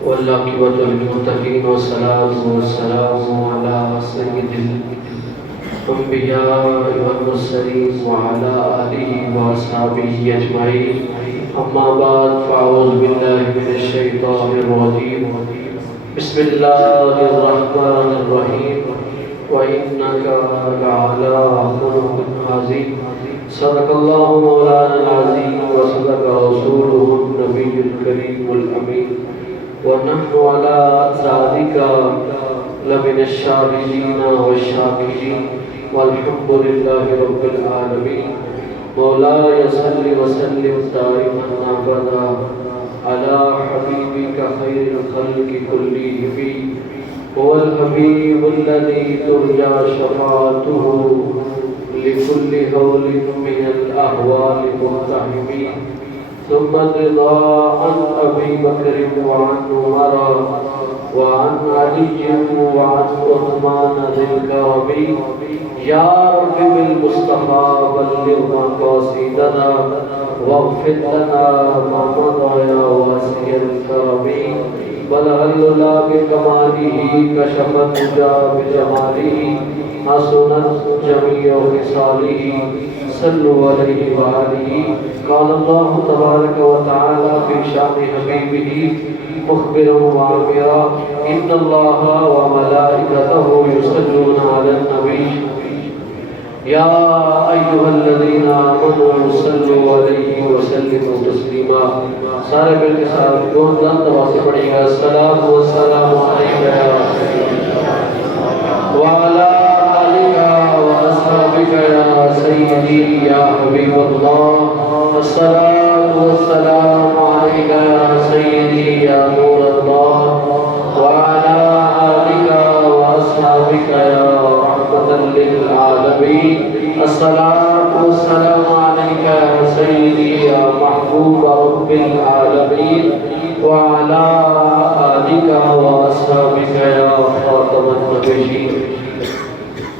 والعاقبۃ للمتقین والصلاة والسلام علی سید الانبیاء والمرسلین وعلی آلہ واصحابہ اجمعین اما بعد فاعوذ باللہ من الشیطان الرجیم بسم اللہ الرحمن الرحیم وإنک لعلی خلق عظیم صدق اللہ مولانا العظیم وصدق رسولہ النبی الکریم الامین ونحن على ذلك لمن الشاهدين والشاكرين والحمد لله رب العالمين مولاي صل وسلم دائما ابدا على حبيبك خير الخلق كلهم هو الحبيب الذي ترجى شفاعته لكل هول من الأهوال مقتحمين ثم الرضا عن أبي بكر وعن عمر وعن علي وعن عثمان ذي الكرم يا رب بالمصطفى بلغ مقاصدنا واغفر لنا ما مضى يا واسع الكرم بلغ العلا بكماله كشف الدجى بجماله حسنت جميع خصاله صلوا عليه وآله قال الله تبارك وتعالى في شأن حبيبه مخبرا وعامرا إن الله وملائكته يصلون على النبي يا أيها الذين آمنوا صلوا عليه وسلموا تسليما سارے مل کے ساتھ بہت بلند آواز سے پڑھیے گا السلام والسلام علیکم وعلى آلك وأصحابك يا سيدي يا حبيب الله الصلاة والسلام عليك يا سيدي يا نور الله وعلى آلك وأصحابك يا رحمة للعالمين الصلاة والسلام عليك يا سيدي يا محبوب رب العالمين وعلى آلك وأصحابك يا خاتم النبيين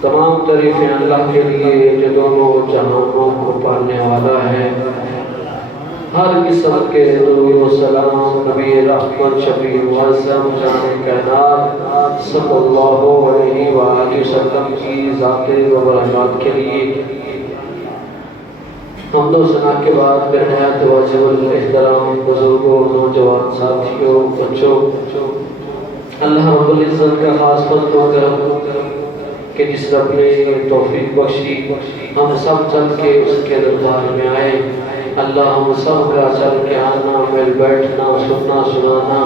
تمام تعریفیں اللہ کے لیے جو دونوں جہانوں کو پالنے والا ہے ہر قسم کے درود و سلام نبی رحمت شفیع معظم جان کائنات صلی اللہ علیہ وآلہ وسلم کی ذات و برکات کے لیے حمد و ثنا کے بعد میرے نہایت واجب الاحترام بزرگوں نوجوان ساتھیوں بچوں اللہ رب العزت کا خاص فضل و کرم کہ جس رب نے توفیق بخشی ہم سب چل کے اس کے دربار میں آئے اللہ ہم سب کا چل کے آنا مل بیٹھنا سننا سنانا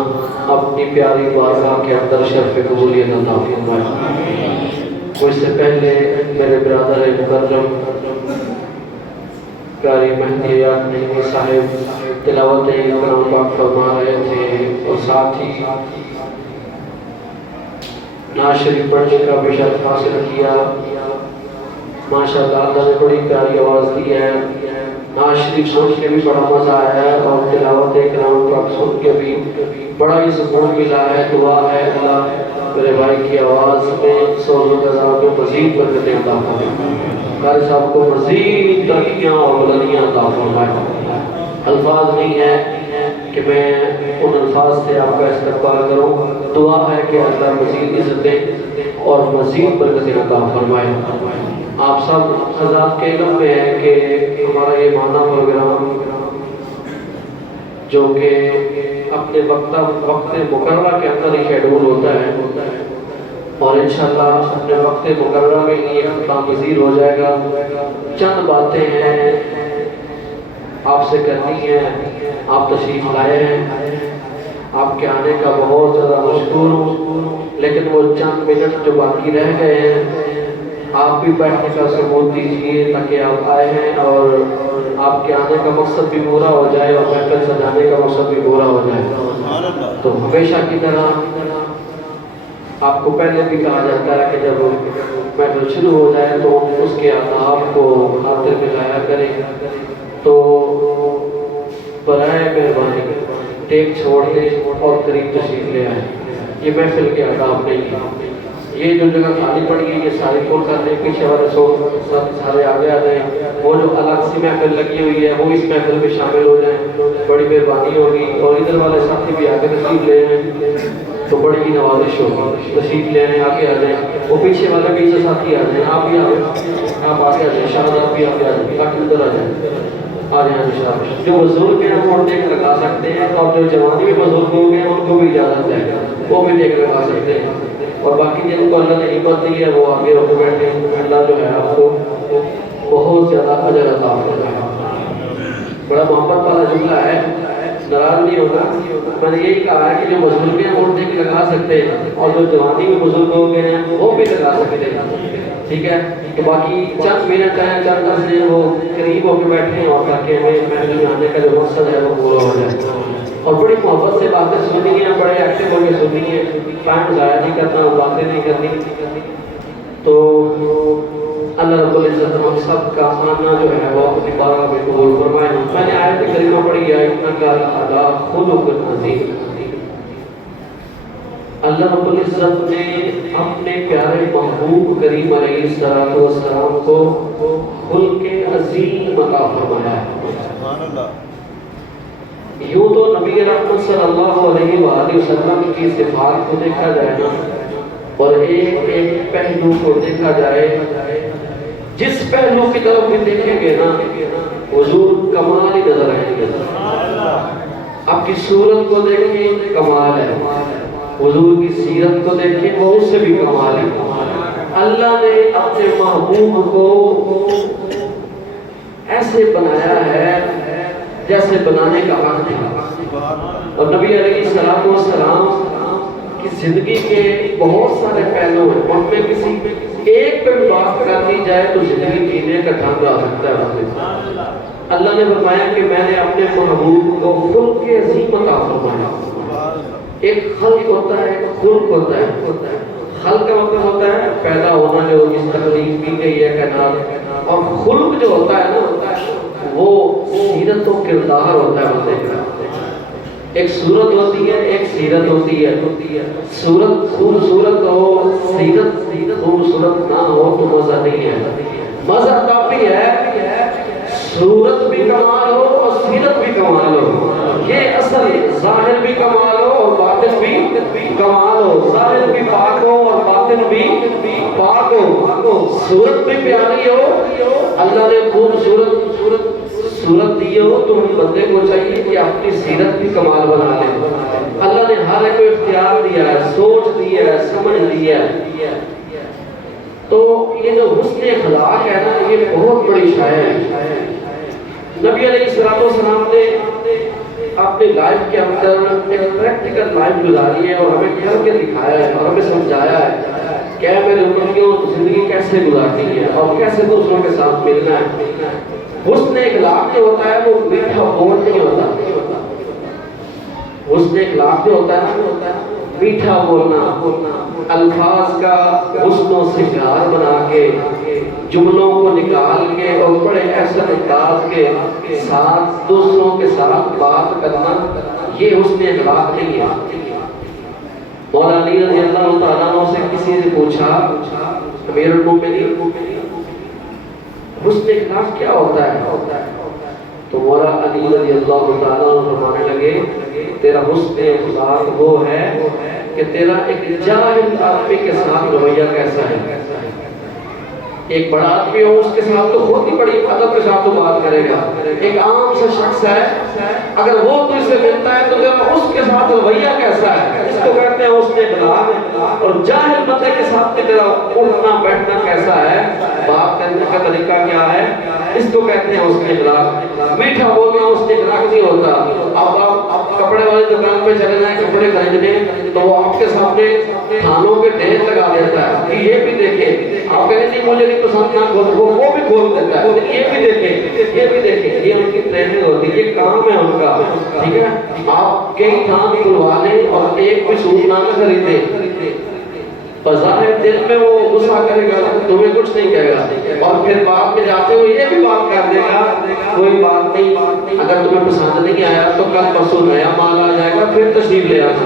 اپنی پیاری بارگاہ کے اندر شرف قبولیت عطا فرمائے مجھ سے پہلے میرے برادر مکرم پیاری مہدی نعیمی صاحب تلاوت قرآن پاک فرما رہے تھے اور ساتھ ہی نعت شریف پڑھنے کا بھی شرف حاصل کیا ماشاءاللہ اللہ نے بڑی پیاری آواز دی ہے نعت شریف سن کے بھی بڑا مزہ آیا ہے اور تلاوت کلام پاک سن کے بھی بڑا ہی سکون ملا ہے دعا ہے اللہ میرے بھائی کی آواز میں سوز و قضا میں مزید برکتیں عطا فرمائے قاری صاحب کو مزید ترقیاں اور بلندیاں عطا فرمائے الفاظ نہیں ہے کہ میں ان الفاظ سے آپ کا استقبال کروں دعا ہے کہ اللہ مزید عزتیں اور مزید برکتیں عطا فرمائے آپ سب حضرات کے علم میں ہے کہ ہمارا یہ ماہانہ پروگرام جو کہ اپنے وقت مقررہ کے اندر ہی شیڈول ہوتا ہے اور انشاءاللہ اپنے وقت مقررہ میں ہی اختتام پذیر ہو جائے گا چند باتیں ہیں آپ سے کرنی ہے آپ تشریف لائے ہیں آپ کے آنے کا بہت زیادہ مشکور ہوں لیکن وہ چند منٹ جو باقی رہ گئے ہیں آپ بھی بیٹھنے کا ثبوت دیجیے تاکہ آپ آئے ہیں اور آپ کے آنے کا مقصد بھی پورا ہو جائے اور محفل سجانے کا مقصد بھی پورا ہو جائے تو ہمیشہ کی طرح آپ کو پہلے بھی کہا جاتا ہے کہ جب محفل شروع ہو جائے تو اس کے آداب کو خاطر میں لایا کریں تو برائے مہربانی ٹیک چھوڑ دیں اور قریب تشریف لے آئیں یہ محفل کے آداب نہیں ہے یہ جو جگہ خالی پڑی ہے یہ ساری فل کر دیں، پیچھے والے سب سارے آگے آ جائیں، وہ جو الگ سی محفل لگی ہوئی ہے وہ اس محفل میں شامل ہو جائیں، بڑی مہربانی ہوگی۔ اور ادھر والے ساتھی بھی آگے تشریف لے آئیں تو بڑی ہی نوازش ہوگی، تشریف لے آئیں، آگے آ جائیں، وہ پیچھے والے بھی سے ساتھی آ جائیں، آپ بھی آپ آگے آ جائیں، شاید آپ بھی آگے آ جائیں، تاکہ ادھر آ جائیں، آ جائیں انشاءاللہ۔ جو بزرگ ہیں وہ دیکھ لگا سکتے ہیں، اور جو جوانی میں بزرگ ہو گئے ان کو بھی اجازت ہے، وہ بھی دیکھ لگا سکتے ہیں، اور باقی جن کو اللہ نے ہمت دی ہے وہ آگے رکھ بیٹھے، اللہ جو ہے آپ کو بہت زیادہ اجر عطا فرمائے۔ بڑا محبت والا جملہ ہے، ناراض نہیں ہوگا، میں نے یہی کہا ہے کہ جو بزرگ ہیں وہ دیکھ لگا سکتے ہیں، اور جو جوانی میں بزرگ ہو گئے ہیں وہ بھی لگا سکتے ہیں، ٹھیک ہے؟ تو باقی چند منٹ ہیں، چند عرصے وہ قریب ہو کے بیٹھے ہیں، اور تاکہ ہمیں محفل میں آنے کا جو مقصد ہے وہ پورا ہو جائے، اور بڑی محبت سے باتیں سننی ہیں، بڑے ایکٹیو ہو کے سننی ہے، ٹائم ضائع نہیں کرنا، باتیں نہیں کرنی۔ تو اللہ رب العزت ہم سب کا آنا جو ہے وہ اپنی بارگاہ میں قبول فرمائے۔ میں نے آیت کریمہ پڑھی ہے، انک لعلی خلق عظیم۔ اللہ رب العزت نے اپنے پیارے محبوب کریم علیہ السلام کو خلق عظیم عطا فرمایا ہے۔ سبحان اللہ۔ یوں تو نبی رحمت صلی اللہ علیہ وآلہ وسلم کی صفات کو دیکھا جائے نا، اور ایک ایک پہلو کو دیکھا جائے، جس پہلو کی طرف بھی دیکھیں گے نا حضور کمال ہی نظر آئیں گے۔ آپ کی صورت کو دیکھیں کمال ہے، حضور کی سیرت کو دیکھیں وہ اس سے بھی کمال ہے۔ اللہ نے اپنے محبوب کو ایسے بنایا ہے جیسے بنانے کا حق تھا، اور نبی علیہ السلام کی زندگی کے بہت سارے پہلو ہیں، ان میں کسی ایک پہ بات کر دی جائے تو زندگی جینے کا ڈھنگ آ سکتا ہے۔ اللہ نے فرمایا کہ میں نے اپنے محبوب کو خلق عظیم عطا فرمایا۔ ایک خلق ہوتا ہے، ایک خلق ہوتا ہے۔ خلق کا مطلب ہوتا ہے پیدا ہونا، جو جس تکلیف کی گئی ہے کائنات، اور خلق جو ہوتا ہے نا وہ سیرت و کردار ہوتا ہے بندے کا۔ ایک صورت ہوتی ہے، ایک سیرت ہوتی ہے۔ صورت خوبصورت ہو، سیرت خوبصورت نہ ہو تو مزہ نہیں ہے۔ مزہ کافی ہے صورت بھی کمال ہو اور سیرت بھی کمال ہو، یہ اصل ظاہر بھی کمال ہو اور باطن بھی کمال ہو، ظاہر بھی پاک ہو اور باطن بھی پاک ہو، صورت بھی پیاری ہو، اللہ نے خوبصورت صورت دی ہو تو بندے کو چاہیے کہ اپنی سیرت بھی کمال بنا لے۔ اللہ نے ہر ایک کو اختیار دیا ہے، سوچ دی ہے، سمجھ دی ہے۔ تو یہ جو حسن اخلاق ہے نا یہ بہت بڑی شے ہے۔ نبی علیہ السلام نے اپنے لائف کے اندر ایک پریکٹیکل لائف گزاری ہے، اور ہمیں کر کے دکھایا ہے اور ہمیں سمجھایا ہے کہ میرے امتیوں زندگی کیسے گزارنی ہے اور کیسے دوسروں کے ساتھ ملنا ہے۔ حسن اخلاق جو ہوتا ہے وہ میٹھا بول نہیں ہوتا، حسن اخلاق جو ہوتا ہے میٹھا بولنا، الفاظ کا حسن و سنگار بنا کے، جملوں کو نکال کے اور بڑے احسن انداز کے ساتھ دوسروں کے ساتھ بات کرنا، یہ حسن اخلاق نہیں ہے۔ مولا علی رضی اللہ تعالیٰ عنہ سے کسی نے پوچھا امیر المومنین حسن اخلاق کیا ہوتا ہے؟ تو مولا علی رضی اللہ تعالیٰ عنہ فرمانے لگے تیرا حسن اخلاق وہ ہے کہ تیرا ایک جاہل آدمی کے ساتھ رویہ کیسا ہے۔ ایک بڑا آدمی ہو اس کے ساتھ تو خود ہی بڑی ادب کے ساتھ تو بات کرے گا، ایک عام سا شخص ہے اگر وہ تجھ سے ملتا ہے تو تیرا اس کے ساتھ رویہ کیسا ہے، اس کو کہتے ہیں حسن اخلاق۔ اور جاہل بندے کے ساتھ تیرا اٹھنا بیٹھنا کیسا ہے، بات کرنے کا طریقہ کیا ہے، اس کو کہتے ہیں حسن اخلاق۔ میٹھا بولنا حسن اخلاق نہیں ہوتا۔ اب آپ کپڑے والے دکان پہ چلے جائیں کپڑے خریدنے تو وہ آپ کے سامنے تھانوں کے ڈھیر لگا دیتا ہے کہ یہ بھی دیکھیں، آپ کہتے ہیں مجھے نہیں پسند نہ کھول، وہ بھی کھول دیتا ہے، یہ بھی دیکھیں، یہ بھی دیکھیں، یہ ان کی ٹریننگ ہوتی ہے، یہ کام ہے ان کا، ٹھیک ہے۔ آپ کئی تھان کھلوا لیں اور ایک بھی سوٹ نہ خریدیں، بظاہر دل میں وہ غصہ کرے گا تمہیں کچھ نہیں کہے گا، اور پھر بعد میں جاتے ہوئے یہ بھی بات کر دے گا کوئی بات نہیں، اگر تمہیں پسند نہیں آیا تو کل پرسوں نیا مال آ جائے گا، پھر تشریف لے آنا،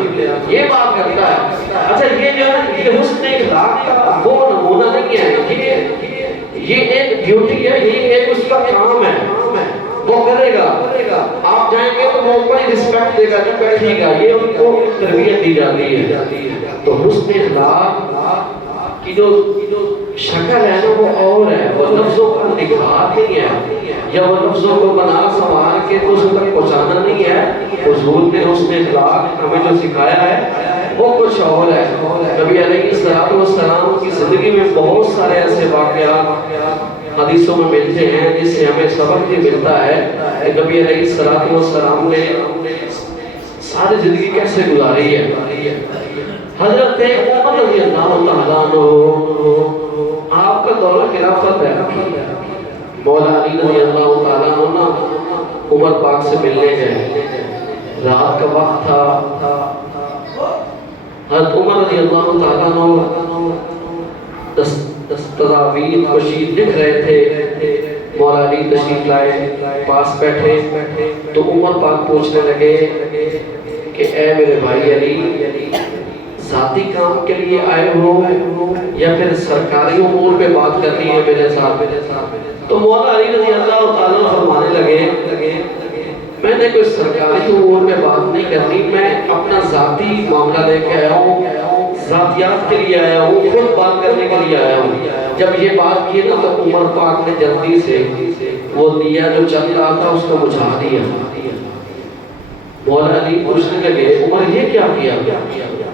یہ بات کرتا ہے۔ اچھا یہ جو ہے یہ حسن اخلاق کا وہ نمونہ نہیں ہے، یہ ایک ڈیوٹی ہے، یہ ایک اس کا کام ہے، وہ کرے گا۔ آپ جائیں گے تو وہ کوئی رسپیکٹ دے گا کہ بیٹھے گا، یہ ان کو تربیت دی جاتی ہے۔ تو حسن اخلاق کی جو شکل ہے نا وہ اور ہے، وہ لفظوں کا نکھار نہیں ہے، یا وہ لفظوں کو بنا سنوار کے تو اس تک پہنچانا نہیں ہے۔ حضور نے حسن اخلاق ہمیں جو سکھایا ہے وہ کچھ اور ہے۔ نبی علیہ السلام کی زندگی میں بہت سارے ایسے واقعات حدیثوں میں ملتے ہیں جس سے ہمیں سبق بھی ملتا ہے کہ نبی علیہ السلام نے ساری زندگی کیسے گزاری ہے۔ حضرت عمر رضی اللہ تعالیٰ عنہ آپ کا دور خلافت ہے، مولا علی رضی اللہ تعالیٰ عنہ عمر پاک سے ملنے گئے، رات کا وقت تھا، حضرت عمر رضی اللہ تعالیٰ عنہ تراویح کشید لکھ رہے تھے، مولا علی تشریف لائے، پاس بیٹھے تو عمر پاک پوچھنے لگے کہ اے میرے بھائی علی، ذاتی کام کے لیے آئے ہو یا پھر سرکاری امور پہ بات کرنی ہے میرے ساتھ؟ تو مولا علی رضی اللہ تعالیٰ فرمانے لگے میں نے کوئی سرکاری امور پہ بات نہیں کرنی، میں اپنا ذاتی معاملہ لے کے آیا ہوں، ذاتیات کے لیے آیا ہوں، خود بات کرنے کے لیے آیا ہوں۔ جب یہ بات کی نا تو عمر پاک نے جلدی سے وہ دیا جو چل رہا تھا اس کو بجھا دیا۔ مولا علی پوچھنے لگے عمر یہ کیا کیا،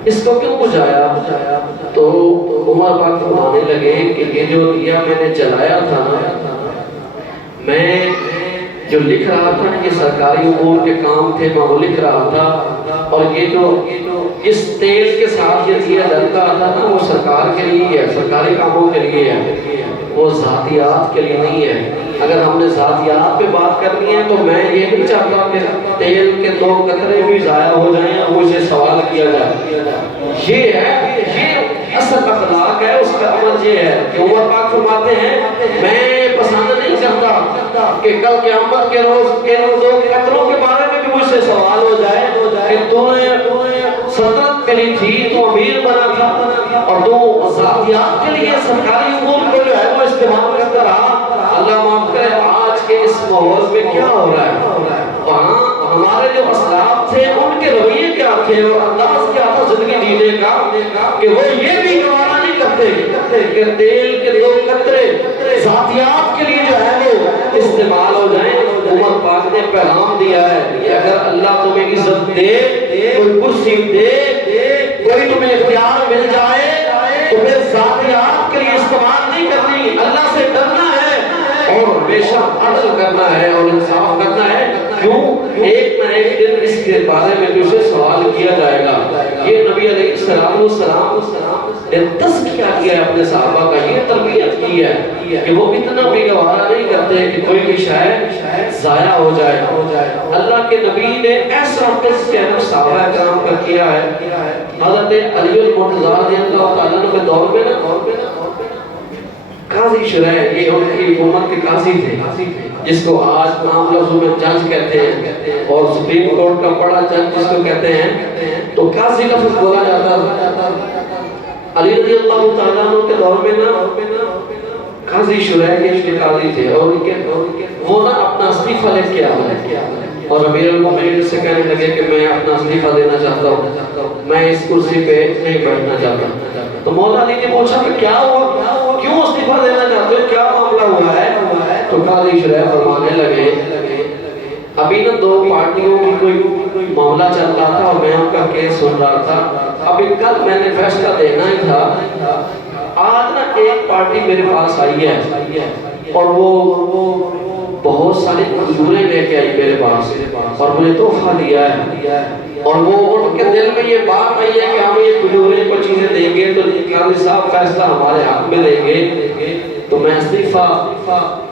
اس کو کیوں بجھایا؟ تو عمر پاک فرمانے لگے کہ یہ جو دیا میں نے جلایا تھا نا، میں جو لکھ رہا تھا یہ سرکاری امور کے کام تھے، میں وہ لکھ رہا تھا، اور یہ جو اس تیل کے ساتھ یہ دیا جلتا تھا نا وہ سرکار کے لیے ہے، سرکاری کاموں کے لیے ہے، وہ ذاتیات کے لیے نہیں ہے۔ اگر ہم نے ذاتیات پہ بات کرنی ہے تو میں یہ نہیں چاہتا کہ تیل کے 2 قطرے بھی ضائع ہو جائیں اور مجھے سوال کیا جائے۔ یہ ہے، یہ اصل اخلاق ہے، اس کا عمل یہ ہے کہ عمر پاک فرماتے ہیں میں پسند نہیں کرتا کہ کل قیامت کے روز ان 2 قطروں کے بارے میں بھی مجھ سے سوال ہو جائے کہ تو نے سلطنت ملی تھی، تو امیر بنا تھا اور تو ذاتیات کے لیے سرکاری امور کو جو ہے وہ استعمال کرتا رہا۔ اللہ معاف کرے آج کے اس ماحول میں کیا ہو رہا ہے، وہاں ہمارے جو اسلاف تھے ان کے رویے کیا تھے اور انداز کیا تھا زندگی جینے کا کہ وہ یہ بھی گوارا نہیں کرتے کہ تیل کے 2 قطرے ذاتیات کے لیے جو ہے وہ استعمال ہو جائیں۔ عمر پاک نے پیغام دیا ہے کہ اگر اللہ تمہیں عزت دے، کوئی کرسی دے، کوئی تمہیں اختیار مل جائے تو پھر ذاتیات کے لیے استعمال نہیں کرنی، اللہ سے ڈرنا ہے اور ہمیشہ عدل کرنا ہے اور انصاف کرنا ہے۔ کیوں؟ ایک نہ ایک دن اس کے بارے میں تجھے سوال کیا جائے گا۔ یہ نبی علیہ السلام نے تزکیہ کیا ہے اپنے صحابہ کا، یہ تربیت کی ہے کہ وہ اتنا بھی گوارا نہیں کرتے کہ کوئی بھی شاید ضائع ہو جائے۔ اللہ کے نبی نے ایسا تزکیہ صحابہ کرام کا کیا ہے۔ حضرت علی المرتضیٰ رضی اللہ تعالیٰ عنہ کے دور میں نا قاضی شرح، یہ ان کی حکومت کے قاضی تھے جس کو آج عام لفظوں میں جج کہتے ہیں اور سپریم کورٹ کا بڑا جج جس کو کہتے ہیں، تو قاضی لفظ بولا جاتا تھا۔ علی رضی اللہ تعالیٰ عنہ کے دور میں نا قاضی شرح کے قاضی تھے اور وہ نا اپنا استعفیٰ لے کے آئے اور امیر المومنین سے کہنے لگے کہ میں اپنا استعفیٰ دینا چاہتا ہوں، میں اس کرسی پہ نہیں بیٹھنا چاہتا۔ تو مولا علی نے پوچھا کہ کیا ہوا، کیوں استعفیٰ دینا چاہتے ہو، کیا معاملہ ہوا ہے؟ تو قاضی شرح فرمانے لگے ابھی نا 2 پارٹیوں کی کوئی معاملہ چل رہا تھا اور میں ان کا کیس سن رہا تھا، ابھی کل میں نے فیصلہ دینا ہی تھا، آج نا ایک پارٹی میرے پاس آئی ہے اور وہ بہت ساری کھجوریں لے کے آئی میرے پاس اور مجھے تحفہ دیا ہے، اور وہ ان کے دل میں یہ بات آئی ہے کہ ہم یہ کھجوریں کو چیزیں دیں گے تو قاضی صاحب فیصلہ ہمارے حق میں دیں گے، تو میں استعفیٰ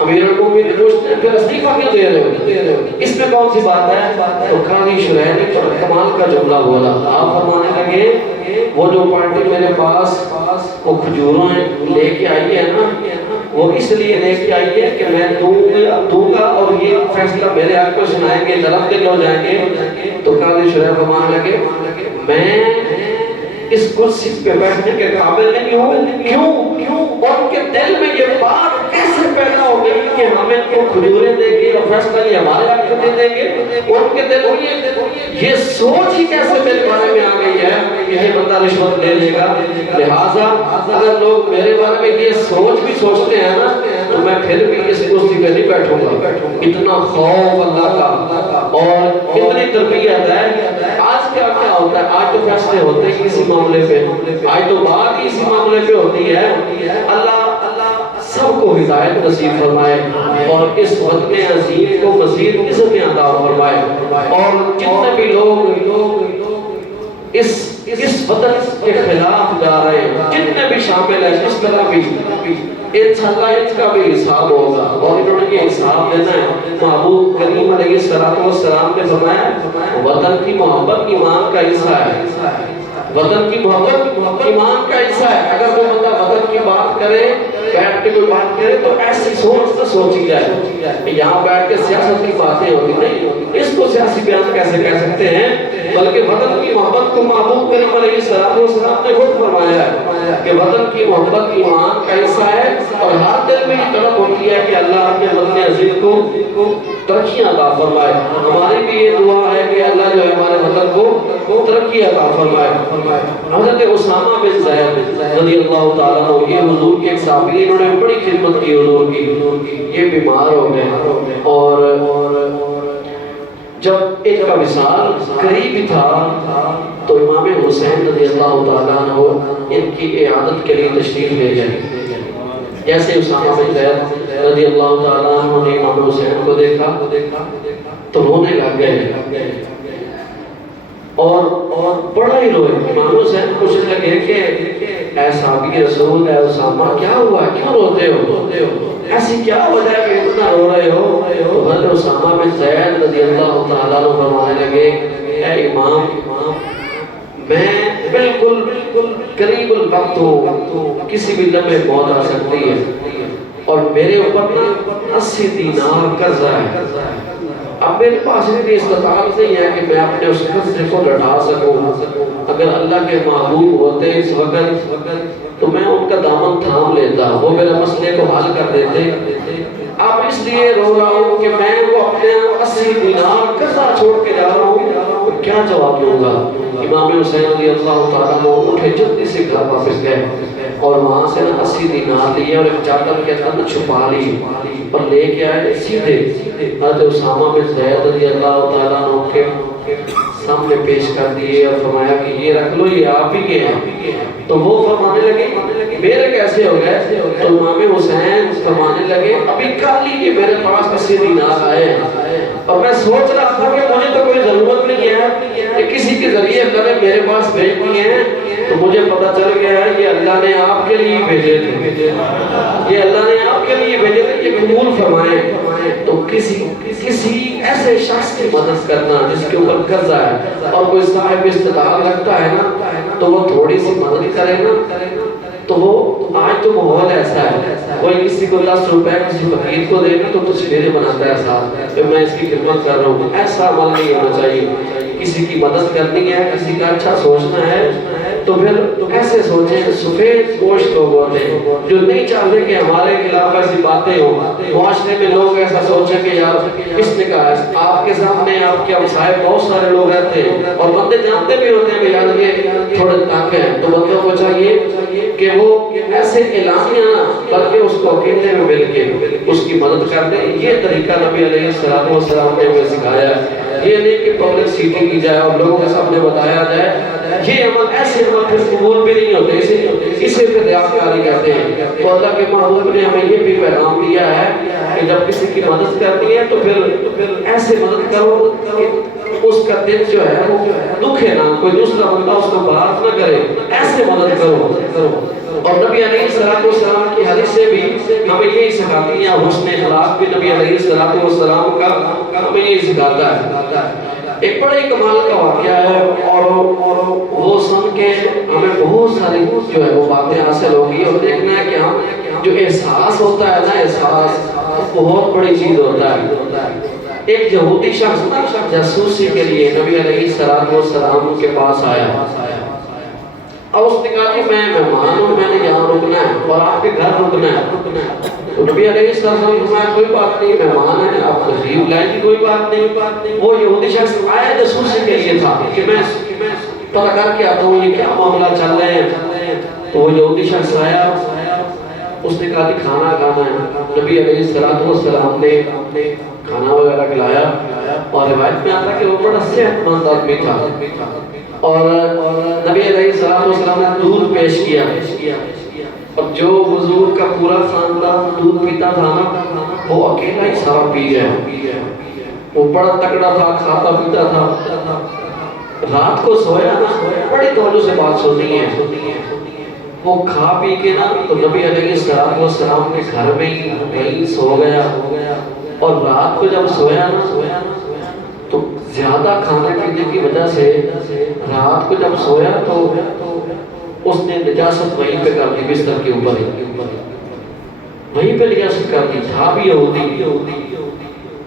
امیر المومنین پوچھتے ہیں پھر استعفیٰ کیوں دے رہے ہو، اس میں کون سی بات ہے؟ تو قاضی شرح نے کمال کا جملہ بولا، آپ فرمانے لگے وہ جو پارٹی میرے پاس وہ کھجوریں لے کے آئی ہے نا وہ اس لیے لے کے آئی ہے کہ میں دوں گا اور یہ فیصلہ میرے آقا کو سنائیں گے، طرف دل ہو جائیں گے۔ تو قاضی شریف فرمانے لگے میں اس کرسی پہ بیٹھنے کے قابل نہیں ہوں، کیوں؟ اور ان کے دل میں یہ بات کیسے پیدا ہو گئی کہ ہم ان کو کھجوریں دیں گے اور فیصلہ یہ ہمارے حق کو دے دیں گے؟ اور ان کے دل میں یہ سوچ ہی کیسے میرے بارے میں آ گئی ہے کہ یہ بندہ رشوت لے لے گا؟ لہٰذا اگر لوگ میرے بارے میں یہ سوچ بھی سوچتے ہیں نا تو میں پھر بھی اس کرسی پہ نہیں بیٹھوں گا۔ اتنا خوف اللہ کا اور اتنی تربیت ہے۔ آج کیا ہوتا ہے؟ آج تو فیصلے ہوتے ہیں اسی معاملے پہ، آج تو بات ہی اسی معاملے پہ ہوتی ہے۔ اللہ سب کو ہدایت نصیب فرمائے اور اس وطن عظیم کو مزید عزت عطا فرمائے، اور جتنے بھی لوگ اس وطن کے خلاف جا رہے ہیں، جتنے بھی شامل ہیں اس طرح بھی انشاءاللہ ان کا بھی حساب ہوگا، اور انہوں نے یہ حساب دینا ہے۔ محبوب کریم علیہ السلام نے فرمایا وطن کی محبت ایمان کا حصہ ہے، وطن کی محبت ایمان کا حصہ ہے۔ اگر کوئی بندہ وطن کی بات کرے، بیٹھ کے کوئی بات کرے تو ایسی سوچ نہ سوچی جائے یہاں بیٹھ کے سیاست کی باتیں ہوتی نہیں، اس کو سیاسی بیان کیسے کہہ سکتے ہیں؟ بلکہ وطن کی محبت کو محبوب کریم علیہ السلام نے خود فرمایا ہے کہ وطن کی محبت ایمان کا حصہ ہے، اور ہر دل میں یہ طلب ہوتی ہے کہ اللہ اپنے وطن عزیز کو ترقی عطا فرمائے۔ ہماری بھی یہ دعا ہے کہ اللہ جو ہے ہمارے وطن کو ترقی عطا فرمائے۔ حضرت اسامہ بن زید رضی اللہ تعالیٰ عنہ، یہ حضور کے ایک صحابی، انہوں نے بڑی خدمت کی حضور کی، یہ بیمار ہو گئے اور جب ان کا وصال قریب ہی تھا تو امام حسین رضی اللہ تعالیٰ عنہ ان کی عیادت کے لیے تشریف لے گئے۔ جیسے اسامہ بن زید رضی اللہ تعالیٰ عنہ نے امام حسین کو دیکھا تو رونے لگ گئے اور بڑا ہی روئے۔ امام حسین پوچھنے لگے کہ اے صحابی رسول، اے اسامہ کیا ہوا، کیوں روتے ہو، ایسی کیا وجہ ہے کہ اتنا رو رہے ہو؟ تو حضرت اسامہ بن زید رضی اللہ تعالیٰ عنہ فرمانے لگے اے امام، میں بالکل قریب الوقت ہوں، کسی بھی لمحے موت آ سکتی ہے، اور میرے اوپر 80 دینار قرضہ ہے۔ اب میرے پاس اتنی استطاعت نہیں ہے کہ میں اپنے اس قرضے کو لوٹا سکوں۔ اگر اللہ کے محبوب ہوتے اس وقت تو میں ان کا دامن تھام لیتا، وہ میرے مسئلے کو حل کر دیتے۔ اب اس لیے رو رہا ہوں کہ میں وہ اپنے 80 دینار قرضہ چھوڑ کے جا رہا ہوں، کیا جواب دوں گا؟ امام حسین رضی اللہ تعالیٰ عنہ اٹھے، جلدی سے گھر واپس گئے اور وہاں سے 80 دینار لیے اور ایک چادر کے اندر چھپا لی اور لے کے آئے سیدھے حضرت اسامہ بن زید رضی اللہ تعالیٰ عنہ کے سامنے پیش کر دیے اور فرمایا کہ یہ رکھ لو، یہ آپ ہی کے ہیں۔ تو وہ فرمانے لگے میرے کیسے ہو گئے؟ تو امام حسین فرمانے لگے ابھی کل ہی میرے پاس 80 دینار آئے ہیں اور میں سوچ رہا تھا کہ مجھے تو کوئی ضرورت نہیں ہے کہ کسی کے ذریعے کرے میرے پاس بھیج دیے ہیں، تو مجھے پتہ چل گیا ہے یہ اللہ نے آپ کے لیے بھیجے تھے، یہ اللہ نے آپ کے لیے بھیجے تھے، یہ قبول فرمائے۔ تو کسی ایسے شخص کی مدد کرنا جس کے اوپر قرضہ ہے اور کوئی صاحب استطاعت رکھتا ہے نا تو وہ تھوڑی سی مدد کرے نا، تو وہ آج تو ماحول ایسا ہے، کوئی کسی کو 10 روپے کسی فقیر کو دے گا تو تصویریں بناتا ہے ساتھ کہ میں اس کی خدمت کر رہا ہوں۔ ایسا عمل نہیں ہونا چاہیے۔ کسی کی مدد کرنی ہے، کسی کا اچھا سوچنا ہے تو پھر ایسے سوچیں۔ سفید گوشت لوگ ہوتے ہیں جو نہیں چاہتے کہ ہمارے خلاف ایسی باتیں ہوں، معاشرے میں لوگ ایسا سوچیں کہ یار اس نے کہا ہے۔ آپ کے سامنے آپ کے ہمسائے بہت سارے لوگ رہتے ہیں اور بندے جانتے بھی ہوتے ہیں کہ یار یہ تھوڑے تنگ ہیں، تو بندوں کو چاہیے کہ وہ ایسے اعلانیہ نہ بلکہ اس کو اکیلے میں مل کے اس کی مدد کر دیں۔ یہ طریقہ نبی علیہ السلام نے ہمیں سکھایا ہے۔ یہ نہیں کہ پبلک سیٹنگ کی جائے اور لوگوں کے سامنے بتایا جائے، یہ عمل ایسے عمل پھر قبول بھی نہیں ہوتے، اسے پھر ریاکاری کہتے ہیں۔ تو اللہ کے محبوب نے ہمیں یہ بھی پیغام دیا ہے کہ جب کسی کی مدد کرنی ہے تو پھر ایسے مدد کرو کہ اس کا دل جو ہے وہ دکھے نہ، کوئی دوسرا بندہ اس کو بات نہ کرے، ایسے مدد کرو۔ اور نبی علیہ السلام کی حدیث سے بھی ہمیں یہی سکھاتی ہیں، حسن اخلاق بھی نبی علیہ السلام کا ہمیں یہی سکھاتا ہے۔ ایک بڑے کمال کا واقعہ ہے اور وہ سن کے ہمیں بہت ساری جو ہے وہ باتیں حاصل ہوگی اور دیکھنا ہے کہ ہم جو احساس ہوتا ہے نا، احساس بہت بڑی چیز ہوتا ہے۔ ایک یہودی شخص جاسوسی کے لیے نبی علیہ السلام کے پاس آیا اور اس نے کہا کہ میں مہمان ہوں، میں نے یہاں رکنا ہے اور آپ کے گھر رکنا ہے۔ تو نبی علیہ السلام نے فرمایا کوئی بات نہیں، مہمان ہیں آپ تشریف لائیں گے، کوئی بات نہیں۔ وہ یہودی شخص آیا جاسوسی کے لیے تھا کہ میں پتہ کر کے آتا ہوں یہ کیا معاملہ چل رہے ہیں۔ تو وہ یہودی شخص آیا، اس نے کہا کہ کھانا کھانا ہے۔ نبی علیہ السلام نے کھانا وغیرہ کھلایا اور روایت میں آتا ہے کہ وہ بڑا صحت مند آدمی تھا اور نبی علیہ السلام نے دودھ پیش کیا۔ اب جو حضور کا پورا خاندان دودھ پیتا تھا نا، وہ اکیلا ہی سارا پی گیا۔ وہ بڑا تکڑا تھا، کھاتا پیتا تھا۔ رات کو سویا نا، بڑی توجہ سے بات سننی ہے۔ وہ کھا پی کے نا تو نبی علیہ السلام کے گھر میں ہی سو گیا اور رات کو جب سویا نا تو زیادہ کھانے پینے کی وجہ سے رات کو جب سویا تو اس نے نجاست وہیں پہ کر دی، بستر کے اوپر ہی وہیں پہ نجاست کر دی، تھا بھی یہودی۔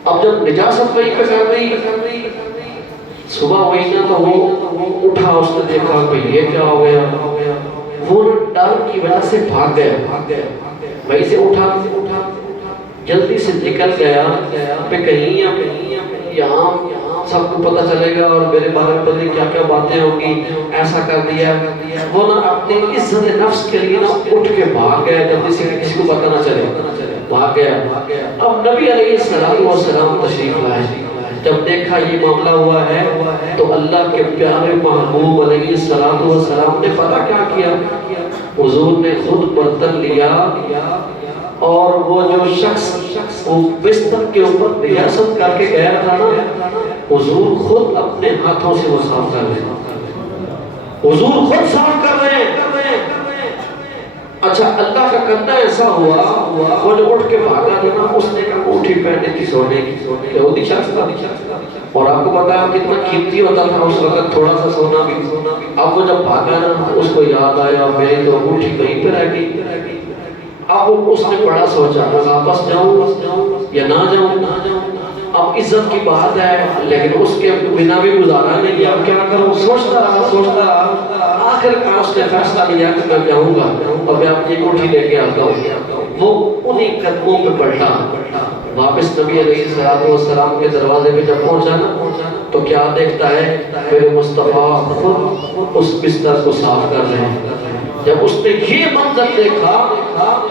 اب جب نجاست وہیں پہ کر دی، صبح ہوئی نا تو وہ اٹھا، اس نے دیکھا کہ یہ کیا ہو گیا۔ وہ ڈر کی وجہ سے بھاگ گیا، وہیں سے اٹھا جلدی سے نکل گیا کہ کہیں یہاں سب کو پتہ چلے گا اور میرے بارے میں پتہ کیا کیا باتیں ہوں گی، ایسا کر دیا۔ وہ نا اپنی عزت نفس کے لیے نا اٹھ کے بھاگ گیا، جلدی سے کسی کو پتہ نہ چلے، بھاگ گیا۔ اب نبی علیہ السلام تشریف لائے، جب دیکھا یہ معاملہ ہوا ہے تو اللہ کے پیارے محبوب علیہ السلام نے پتہ کیا کیا، حضور نے خود برتن لیا اور وہ جو شخص وہ بستر کے اوپر نجاست کر کے گیا تھا نا، حضور خود اپنے ہاتھوں سے وہ صاف کر رہے ہیں، حضور خود صاف کر رہے ہیں۔ اچھا اللہ کا کرنا ایسا ہوا، وہ جو اٹھ کے بھاگا تھا نا، اس نے ایک انگوٹھی پہنے کی سونے کی، یہودی شخص تھا اور آپ کو پتا ہے کتنا قیمتی ہوتا تھا اس وقت تھوڑا سا سونا بھی۔ اب وہ جب بھاگا نا اس کو یاد آیا میری تو انگوٹھی کہیں پہ رہ گئی۔ اب اس نے بڑا سوچا میں واپس جاؤں یا نہ جاؤں، اب عزت کی بات ہے لیکن اس کے بنا بھی گزارا نہیں، اب کیا کروں، سوچتا رہا۔ آخر کار اس نے فیصلہ لیا کہ میں جاؤں گا اور میں اپنی انگوٹھی لے کے آتا ہوں۔ وہ انہیں قدموں پہ پلٹا، واپس نبی علیہ السلام کے دروازے پہ جب پہنچا نا تو کیا دیکھتا ہے، میرے مصطفیٰ خود اس بستر کو صاف کر رہے ہیں۔ جب اس نے یہ منظر دیکھا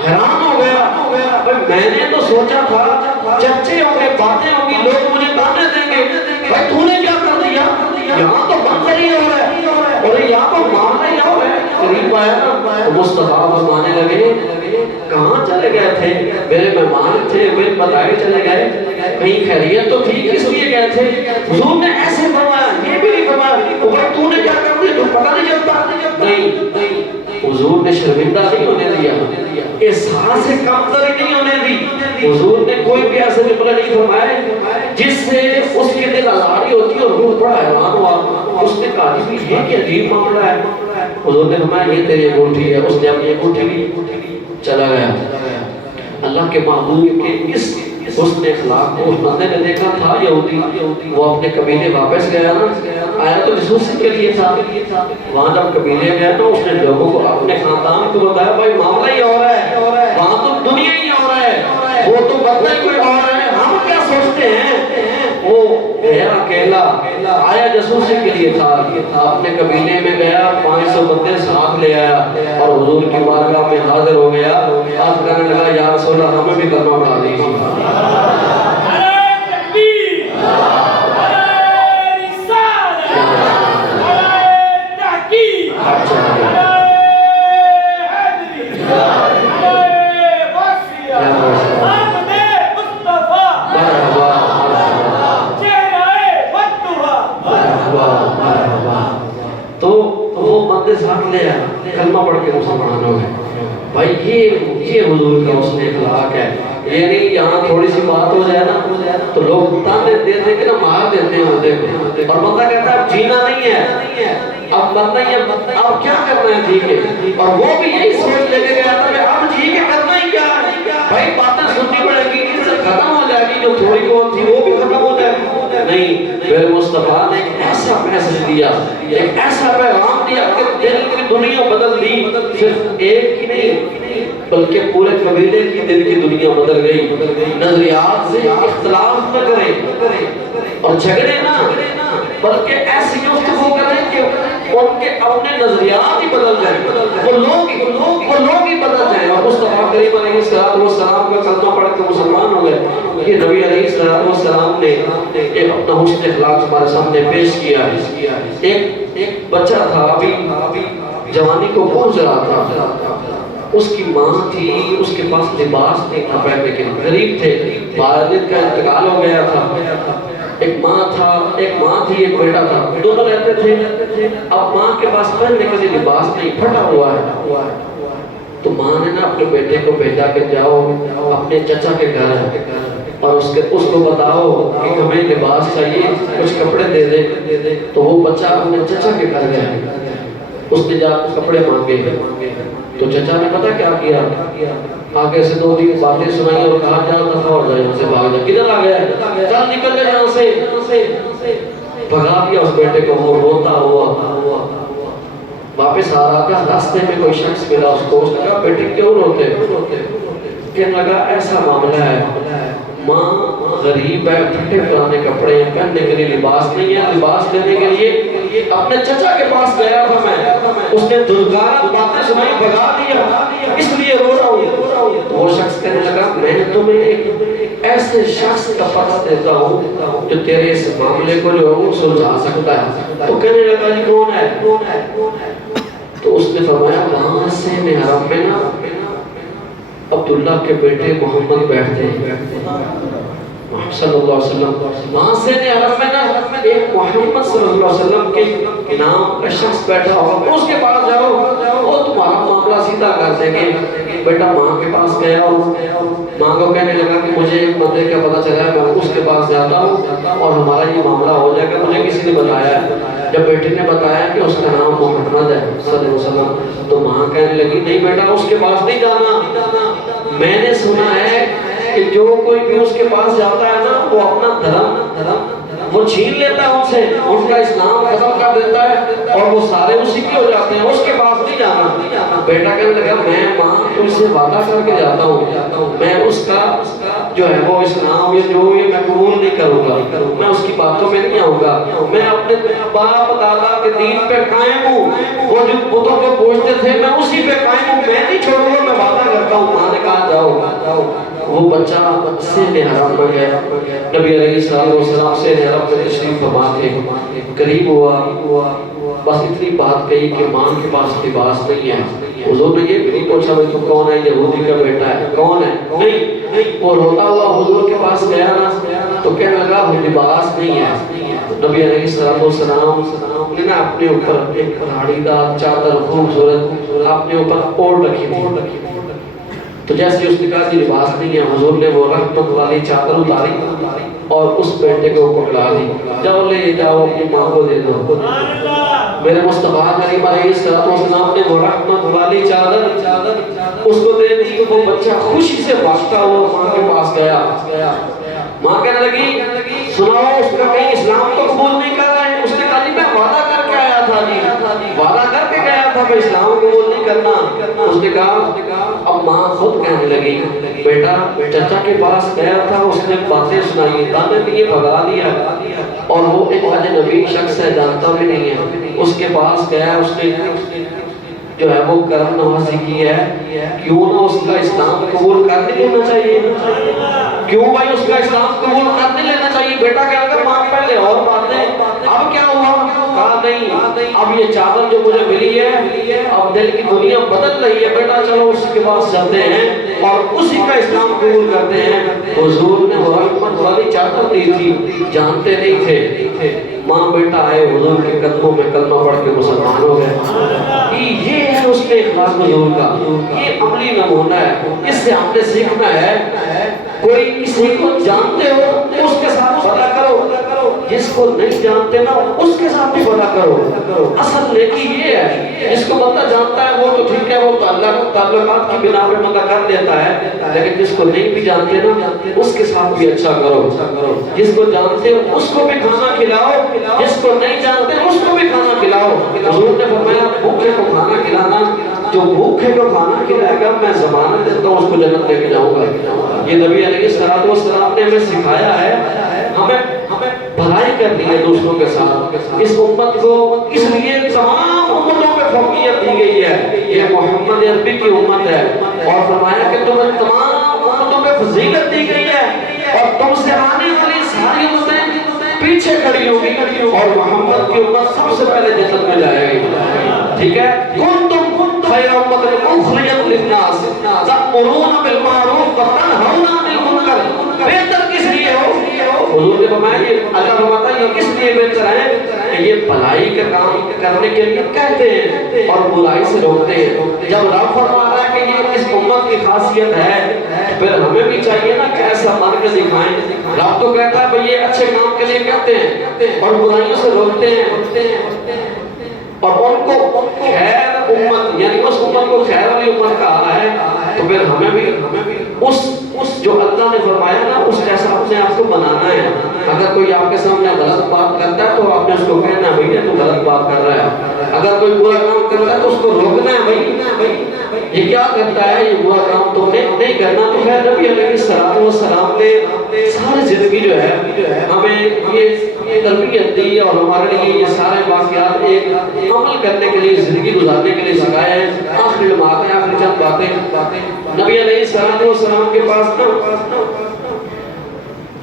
حیران ہو گیا، میں نے تو سوچا تھا چرچے ہوں گے، باتیں ہوں گی، لوگ مجھے تانے دیں گے، بھائی تو نے کیا کر دیا، یہاں تو منظر ہی ہو رہا ہے اور یہاں تو معاملہ ہی ہو رہا ہے۔ قریب آیا نا مصطفیٰ فرمانے لگے کہاں چلے گئے تھے، میرے مہمان تھے، میرے بتائے چلے گئے، کہیں خیریت تو تھی، کس لیے گئے تھے؟ حضور نے ایسے فرمایا، یہ بھی نہیں فرمایا بھائی تو نے کیا کر دیا، تو پتہ نہیں چلتا۔ نہیں، حضور نے شرمندہ نہیں ہونے دیا، احساس سے کمتری نہیں ہونے دی۔ حضور نے کوئی بھی ایسے جملہ نہیں فرمایا جس سے اس کے دل آزاری ہوتی اور روح بڑا حیران ہوا۔ اس نے کہا کہ یہ کیا عجیب معاملہ ہے۔ حضور نے فرمایا یہ تیری انگوٹھی ہے۔ اس نے اپنی انگوٹھی لی، چلا گیا۔ اللہ کے محبوب کے اس حسن اخلاق کو اس بندے نے دیکھا تھا یہودی، وہ اپنے قبیلے واپس گیا نا، آیا تو جاسوسی کے لیے تھا، وہاں جب قبیلے گیا تو اس نے لوگوں کو اپنے خاندان کو بتایا بھائی معاملہ ہی ہو رہا ہے، وہاں تو دنیا ہی ہو رہا ہے، وہ تو بندہ ہی کوئی اور ہے، ہم کیا سوچتے ہیں۔ وہ گیا اکیلا، آیا جاسوسی کے لیے تھا، اپنے قبیلے میں گیا، 500 بندے ساتھ لے آیا اور حضور کی بارگاہ میں حاضر ہو گیا۔ آج کہنے لگا یا رسول اللہ ہمیں بھی کلمہ پڑھا دیجیے۔ ساتھ لے کلمہ پڑھ کے مسلمان ہو گئے۔ بھائی یہ حضور کا حسن اخلاق ہے۔ یہ نہیں یہاں تھوڑی سی بات ہو جائے نا تو لوگ تانے دیتے کہ نا مار دیتے ہیں بندے کو، اور بندہ کہتا ہے اب جینا نہیں ہے، اب بندہ یہ اب کیا کرنا ہے جی کے، اور وہ بھی یہی سوچ لے کے گیا تھا کہ اب جی کے کرنا ہی کیا بھائی باتیں سننی پڑے گی، عزت ختم ہو جائے گی، جو تھوڑی بہت تھی وہ بھی ختم ہو جائے گی. نہیں، میرے مصطفیٰ نے ایک ایسا میسج دیا، ایک ایسا پیغام دیا کہ دل کی دنیا بدل دی. صرف ایک ہی نہیں بلکہ پورے قبیلے کی دل کی دنیا بدل گئی. نظریات سے اختلاف نہ کریں اور جھگڑے نہ، بلکہ ایسی گفتگو کریں کہ ان کے اپنے نظریات ہی بدل جائیں، وہ لوگ ہی بدل جائیں. اور مصطفیٰ کریم علیہ السلام کا کلمہ پڑھ کے مسلمان ہو گئے. یہ نبی علیہ السلام نے ایک اپنا حسن اخلاق ہمارے سامنے پیش کیا ہے. ایک بچہ تھا، ابھی جوانی کو پہنچ رہا تھا. اس کی ماں تھی، اس کے پاس لباس نہیں تھا پہننے کے، غریب تھے، والد کا انتقال ہو گیا تھا. ایک ماں تھی، ایک بیٹا تھا، دونوں رہتے تھے. اب ماں کے پاس پہننے کے لیے لباس نہیں، پھٹا ہوا ہے. تو ماں نے نا اپنے بیٹے کو بھیجا کہ جاؤ اپنے چچا کے گھر اور اس کو بتاؤ کہ ہمیں لباس چاہیے، کچھ کپڑے دے دے. تو وہ بچہ اپنے چچا کے گھر گیا، اس نے جا کپڑے مانگے. تو چچا نے پتا کیا کیا، آگے سے 2-3 باتیں سنائی اور کہا جاؤ دفعہ ہو جائے، یہاں سے بھاگ جائے. کدھر آ گیا ہے؟ چل نکل جائے یہاں سے. بھگا دیا اس بیٹے کو. وہ روتا ہوا واپس آ رہا تھا، راستے میں کوئی شخص ملا اس کو. اس نے کہا بیٹے کیوں روتے؟ کہنے لگا ایسا معاملہ ہے، ماں غریب ہے، پھٹے پرانے کپڑے ہیں، پہننے کے لیے لباس نہیں ہے. لباس لینے کے لیے اپنے چچا کے پاس گیا تھا میں، اس نے دلکارا باتیں سنائی، بھگا دیا، اس لیے رو رہا ہوں. تو وہ شخص کہنے لگا میں تمہیں ایک ایسے شخص کا پتہ دیتا ہوں جو تیرے اس معاملے کو جو ہے وہ سلجھا سکتا ہے. تو کہنے لگا جی کون ہے؟ تو اس نے فرمایا وہاں سے میں حرم میں نا عبداللہ کے بیٹے محمد بیٹھتے ہیں صلی اللہ علیہ وسلم. وہاں سے حرم میں نا ایک محمد صلی اللہ علیہ وسلم کے نام کا شخص بیٹھا ہوگا، اس کے پاس جاؤ، وہ تمہارا معاملہ سیدھا کر دیں گے. بیٹا ماں کے پاس گیا اور ماں کو کہنے لگا کہ مجھے ایک بندے کا پتہ چلا ہے، میں اس کے پاس جاتا ہوں اور ہمارا یہ معاملہ ہو جائے گا، مجھے کسی نے بتایا ہے. جب بیٹے نے بتایا کہ اس کا نام محمد ہے صلی اللہ علیہ وسلم، تو ماں کہنے لگی نہیں بیٹا اس کے پاس نہیں جانا. میں نے سنا ہے کہ جو کوئی بھی اس کے پاس جاتا ہے نا وہ اپنا دھرم وہ چھین لیتا ہے ان سے، ان کا اسلام ختم کر دیتا ہے اور وہ سارے اسی کے ہو جاتے ہیں. اس کے پاس نہیں جانا. بیٹا کہنے لگا میں ماں تم سے وعدہ کر کے جاتا ہوں، میں اس کا جو ہے وہ اسلام یہ جو یہ میں قبول نہیں کروں گا، میں اس کی باتوں میں نہیں آؤں گا. میں اپنے باپ دادا کے دین پہ قائم ہوں، وہ جو بتوں کو پوجتے تھے میں اسی پہ قائم ہوں، میں نہیں چھوڑوں گا، میں وعدہ کرتا ہوں. ماں نے کہا جاؤ. وہ بچہ سہن حرم میں گیا. نبی علیہ السلام سہن حرم میں تشریف فرما کے قریب ہوا، بس اتنی بات کہی کہ ماں کے پاس لباس نہیں ہے. حضور نے یہ بھی نہیں پوچھا تو کون ہے، یہودی کا بیٹا ہے کون ہے، نہیں. وہ روتا ہوا حضور کے پاس گیا نا تو کہنے لگا لباس نہیں ہے. نبی علیہ السلام نے نا اپنے اوپر ایک راڑی دار چادر خوبصورت اپنے اوپر اوڑھ رکھی تھی. تو جیسے اس نے کہا کہ لباس نہیں ہے، حضور نے وہ رحمت والی چادر اتاری اور اس بیٹے کو پکڑا دی. جاؤ لے جاؤ اپنی ماں کو دے دو. میرے مصطفیٰ کریم علیہ السلام نے وہ رحمت والی چادر اس کو دے دی. وہ بچہ خوشی سے بھاگتا ہوا ماں کے پاس گیا. ماں کہنے لگی سناؤ اس کا کہیں اسلام تو قبول نہیں کر رہے ہیں؟ اس نے کہا جی میں وعدہ کر کے آیا تھا، جی وعدہ کر کے گیا تھا میں اسلام قبول نہیں کرنا. اس نے کہا اب ماں خود کہنے لگی بیٹا چچا کے پاس گیا تھا، اس نے باتیں سنائی، تانے لیے بھگا دیا اور وہ ایک اجنبی شخص ہے، جانتا بھی نہیں ہے. اس کے پاس گیا، اس نے جو ہے وہ کرم نوازی کی ہے. کیوں نہ اس کا اسلام قبول کر نہیں لینا چاہیے؟ کیوں بھائی اس کا اسلام قبول کر نہیں لینا چاہیے؟ بیٹا کیا اگر ماں پہلے اور باتیں، اب کیا ہوا؟ کہا نہیں اب یہ چادر جو مجھے ملی ہے اب دل کی دنیا بدل رہی ہے، بیٹا چلو اس کے پاس چلتے ہیں اور اسی کا اسلام قبول کرتے ہیں. حضور نے وہ رحمت والی چادر دی تھی، جانتے نہیں تھے. ماں بیٹا آئے حضور کے قدموں میں کلمہ پڑھ کے مسلمان ہو گئے. یہ ہے اس کے اخلاق حضور کا، یہ عملی نمونہ ہے. اس سے ہم نے سیکھنا ہے کوئی کسی کو جانتے ہو اس کے ساتھ بھلا کرو، جس کو نہیں جانتے نا اس کے ساتھ بھی بھلا کرو. اصل نیکی یہ ہے، جس کو بندہ جانتا ہے وہ تو ٹھیک ہے، وہ تو اللہ کو تعلقات کی بنا پہ بندہ کر دیتا ہے، لیکن جس کو نہیں بھی جانتے نا اس کے ساتھ بھی اچھا کرو. جس کو جانتے ہو اس کو بھی کھانا کھلاؤ، جس کو نہیں جانتے اس کو بھی کھانا کھلاؤ. حضور نے فرمایا بھوکے کو کھانا کھلانا، جو بھوکے کو کھانا کھلائے گا میں ضمانت دیتا ہوں اس کو جنت لے کے جاؤں گا. یہ نبی علیہ السلام نے ہمیں سکھایا ہے، ہمیں بھلائی کرنی ہے دوسروں کے ساتھ. اس امت کو اس لیے تمام امتوں میں فوقیت دی گئی ہے، یہ محمد عربی کی امت ہے، اور فرمایا کہ تمہیں تمام امتوں میں فضیلت دی گئی ہے، اور تم سے آنے والی ساری امتیں پیچھے کھڑی ہوگی اور محمد کی امت سب سے پہلے جنت میں جائے گی. ٹھیک ہے، کنتم خیر امت اخرجت للناس تأمرون بالمعروف وتنہون عن المنکر. بہتر کس لیے ہو؟ حضور نے فرمایا یہ اللہ فرماتا ہے یہ اس لیے بہتر ہے کہ یہ بھلائی کا کام کرنے کے لیے کہتے ہیں اور برائی سے روکتے ہیں. جب رب فرما رہا ہے کہ یہ اس امت کی خاصیت ہے، پھر ہمیں بھی چاہیے نا کہ ایسا مان کے دکھائیں. رب تو کہتا ہے بھئی یہ اچھے کام کے لیے کہتے ہیں اور برائیوں سے روکتے ہیں، اور ان کو خیر امت یعنی اس امت کو خیر والی امت کہا ہے. تو پھر ہمیں بھی اس جو اللہ نے فرمایا نا اس جیسا اپنے آپ کو بنانا ہے. اگر کوئی آپ کے سامنے غلط بات کرتا ہے تو آپ نے اس کو کہنا ہے بھئی تو غلط بات کر رہا ہے. اگر کوئی برا کام کرتا ہے تو اس کو روکنا ہے بھئی یہ کیا کرتا ہے، یہ برا کام تو نہیں کرنا. تو خیر نبی علیہ السلام نے ساری زندگی جو ہے ہمیں یہ تربیت دی اور ہمارے لیے یہ سارے واقعات ایک عمل کرنے کے لیے زندگی گزارنے کے لیے سکھائے ہیں. آخری باتیں آخری چند باتیں. نبی علیہ السلام کے پاس نا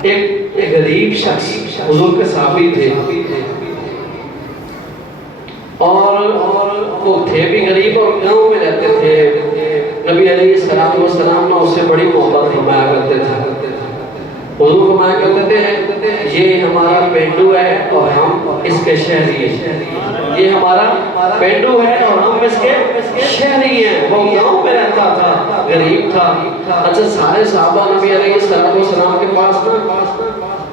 ایک غریب شخص حضور کے صحابی تھے، اور وہ تھے بھی غریب اور گاؤں میں رہتے تھے. نبی علیہ السلام نے اس سے بڑی محبت فرمایا کرتے تھے. حضور فرمایا کرتے تھے یہ ہمارا پینڈو ہے اور ہم اس کے شہری ہیں. یہ ہمارا پینڈو ہے اور ہم اس کے شہری ہیں. وہ گاؤں میں رہتا تھا، غریب تھا. اچھا سارے صحابہ نبی علیہ السلام کے پاس نا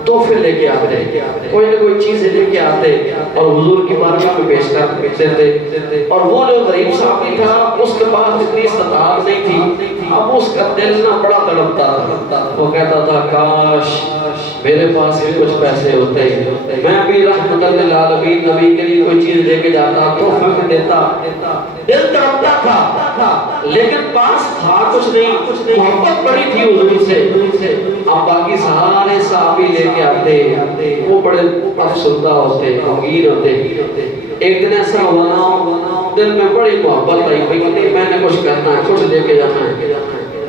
تحفے لے کے آتے، کوئی نہ کوئی چیزیں لے کے آتے اور حضور کی بارگاہ میں پیش کر دیتے. اور وہ جو غریب صحابی تھا اس کے پاس اتنی استطاعت نہیں تھی. اب اس کا دل نہ بڑا تڑپتا تھا. وہ کہتا تھا کاش میرے پاس بھی کچھ پیسے ہوتے، میں بھی رحمت للعالمین نبی کے لیے کوئی چیز لے کے جاتا، تحفے میں دیتا. دل تڑپتا تھا لیکن پاس تھا کچھ نہیں. محبت بڑی تھی حضور سے. اب باقی سارے صحابی لے کے آتے، وہ بڑے افسردہ ہوتے، غمگین ہوتے. ایک دن ایسا ہوا نا دل میں بڑی محبت آئی، بھئی میں نے کچھ کرنا ہے، کچھ لے کے جانا ہے.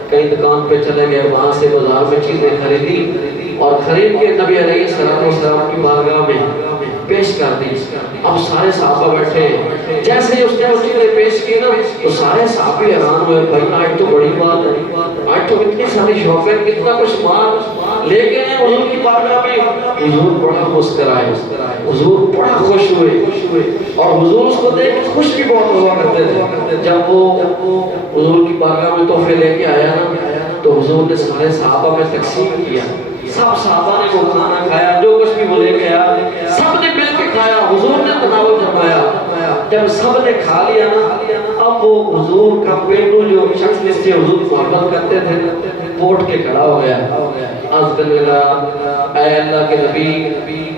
کئی دکان پہ چلے گئے، وہاں سے بازار میں چیزیں خریدی اور خرید کے نبی علیہ السلام کی بارگاہ میں پیش کر دی. اب سارے صحابہ بیٹھے، جیسے ہی اس نے وہ چیزیں پیش کی نا تو سارے صحابی حیران ہوئے. بھائی آج تو بڑی بات ہے، آج تو اتنی ساری شاپنگ، کتنا کچھ مال لے کے ہیں حضور کی بارگاہ میں. حضور بڑا مسکرائے، حضور بڑا خوش ہوئے اور حضور اس کو دیکھ کے خوش بھی بہت ہوا کرتے تھے. جب وہ حضور کی بارگاہ میں تحفے لے کے آیا نا تو حضور نے سارے صحابہ میں تقسیم کیا. سب صحابہ نے وہ کھانا کھایا، جو کچھ بھی وہ لے کے آیا سب نے مل کے کھایا. حضور نے تناول فرمایا. جب سب نے کھا لیا نا اب وہ حضور کا پینڈو جو شخص جس سے حضور محبت کرتے تھے وہ اٹھ کے کھڑا ہو گیا. عرض کرنے لگا اے اللہ کے نبی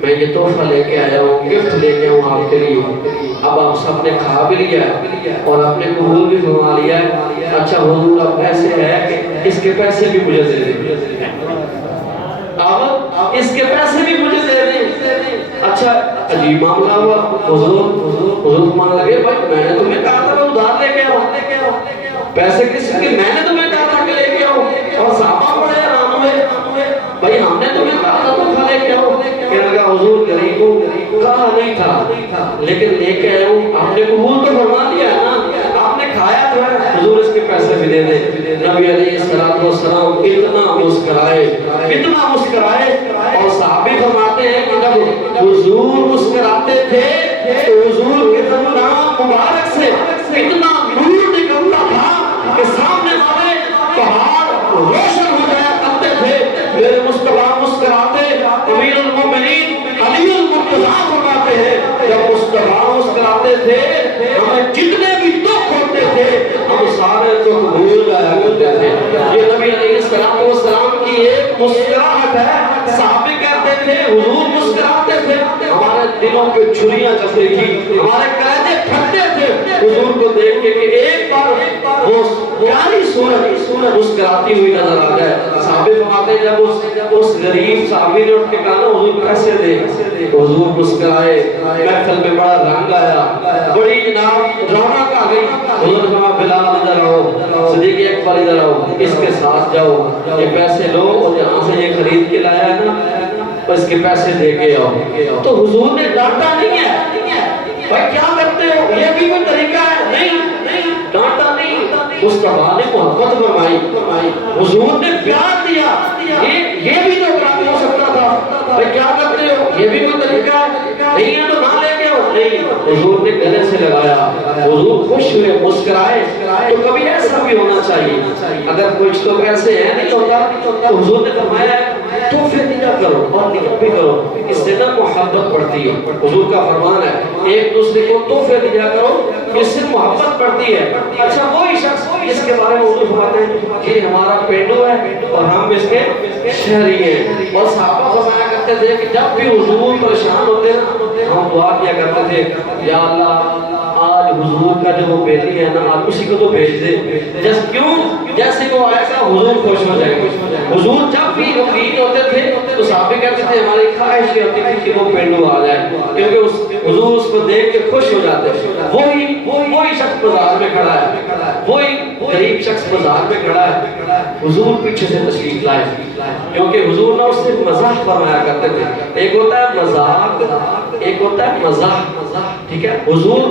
میں یہ تحفہ لے کے آیا ہوں، گفٹ لے کے ہوں آپ کے لیے. اب آپ سب نے کھا بھی لیا اور آپ نے قبول بھی فرما لیا ہے. اچھا حضور اب ایسے ہے کہ اس کے پیسے بھی مجھے دے دیں، اب اس کے پیسے بھی مجھے دے دیں. اچھا عجیب معاملہ ہوا. حضور مان لگے بھائی میں نے تمہیں کہا تھا ادھار لے کے آؤ، پیسے کس کے؟ میں نے تمہیں کہا تھا کہ لے کے آؤ. اور صحابہ بڑے حیران ہوئے، بھائی ہم نے تمہیں کہا تھا تم لے کے آؤ. کہنے لگا حضور غریب ہوں، کہا نہیں تھا لیکن لے کے آیا ہوں. آپ نے قبول تو فرما لیا ہے نا، آپ نے کھایا تو ہے، حضور اس کے پیسے بھی دے دیں. نبی علیہ السلام اتنا مسکرائے اور صحابی فرماتے ہیں کہ جب حضور مسکراتے تھے تو حضور کے نام مبارک سے اتنا نور نکلتا تھا کہ سامنے والے پہاڑ روشن ہو جایا کرتے تھے. میرے مصطفیٰ مسکراتے، امیر فرماتے تھے ہمیں جتنے بھی دکھ ہوتے تھے ہم سارے دکھ بھول جایا کرتے تھے. یہ نبی علیہ السلام کی ایک مسکراہٹ ہے. صحابہ کہتے تھے حضور مسکراتے تھے ہمارے دلوں پہ چھریاں چلتی تھی, ہمارے کلیجے پھٹتے تھے حضور کو دیکھ کے کہ ایک بار وہ پیاری صورت مسکراتی ہوئی نظر آ جائے. صحابہ فرماتے ہیں جب اس غریب صحابی نے اٹھ کے کہا نا حضور پیسے دے, حضور مسکرائے, محفل میں بڑا رنگ آیا, بڑی جناب رونق آ گئی. حضور نے فرمایا بلال ادھر آؤ, صدیق اکبر ادھر آؤ, اس کے ساتھ جاؤ, یہ پیسے لو اور جہاں سے یہ خرید کے لایا ہے نا اس کے پیسے دے کے آؤ. تو حضور نے ڈانٹا نہیں ہے بھائی کیا کرتے ہو, یہ بھی کوئی طریقہ ہے, نہیں ڈانٹا نہیں. مصطفیٰ نے محبت فرمائی, حضور نے پیار دیا. یہ بھی تو کام ہو سکتا تھا بھائی کیا کرتے ہو, یہ بھی کوئی طریقہ ہے, نہیں ہے تو نہ لے کے آؤ. نہیں, حضور نے گلے سے لگایا, حضور خوش ہوئے, مسکرائے. تو کبھی ایسا بھی ہونا چاہیے. اگر کچھ لوگ ایسے ہیں نہیں ہوتا تو حضور نے فرمایا تحفے دیا کرو اور نیت بھی کرو, اس سے نا محبت بڑھتی ہے. حضور کا فرمان ہے ایک دوسرے کو تحفے دیا کرو, اس سے محبت بڑھتی ہے. اچھا وہی شخص اس کے بارے میں حضور فرماتے ہیں یہ ہمارا پینڈو ہے اور ہم اس کے شہری ہیں. اور صحابہ فرمایا کرتے تھے کہ جب بھی حضور پریشان ہوتے ہیں ہم دعا کیا کرتے تھے یا اللہ آج حضور کا جو وہ بیٹی ہے نا آپ اسی کو تو بھیج دے. جیسے وہ آئے گا حضور خوش ہو جائے گا. حضور جب بھی غمگین ہوتے تھے تو صحابہ کہتے تھے ہماری خواہش یہ ہوتی تھی کہ وہ پینڈو آ جائے کیونکہ حضور اس کو دیکھ کے خوش ہو جاتے. وہی شخص بازار میں کھڑا ہے, وہی غریب شخص بازار میں کھڑا ہے, حضور پیچھے سے تشریف لائے کیونکہ حضور نہ اس سے مزاح فرمایا کرتے تھے. ایک ہوتا ہے مذاق, ایک ہوتا ہے مزاح, ٹھیک ہے. حضور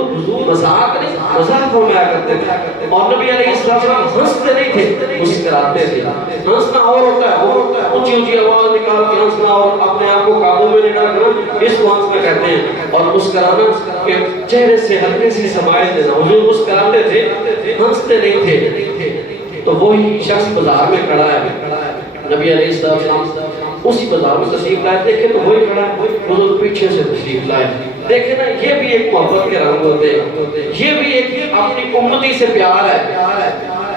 مذاق نہیں مزاح فرمایا کرتے تھے. اور نبی علیہ السلام ہنستے نہیں تھے, مسکراتے تھے. ہنسنا اور ہوتا ہے اونچی اونچی آواز نکال کے ہنسنا اور اپنے آپ کو قابو میں لینا کرنا, اس کو ہنسنا کہتے ہیں. اور مسکرانا کہ چہرے سے ہلکے سی سمائل دینا. حضور مسکراتے تھے, ہنستے نہیں تھے. تو وہی شخص بازار میں کھڑا ہے, نبی علیہ السلام اسی بازار میں تشریف لائے, دیکھیں تو وہی کھڑا ہے, حضور پیچھے سے تشریف لائے. دیکھیں نا یہ بھی ایک محبت کے رنگ ہوتے ہیں, یہ بھی ایک اپنی امتی سے پیار ہے.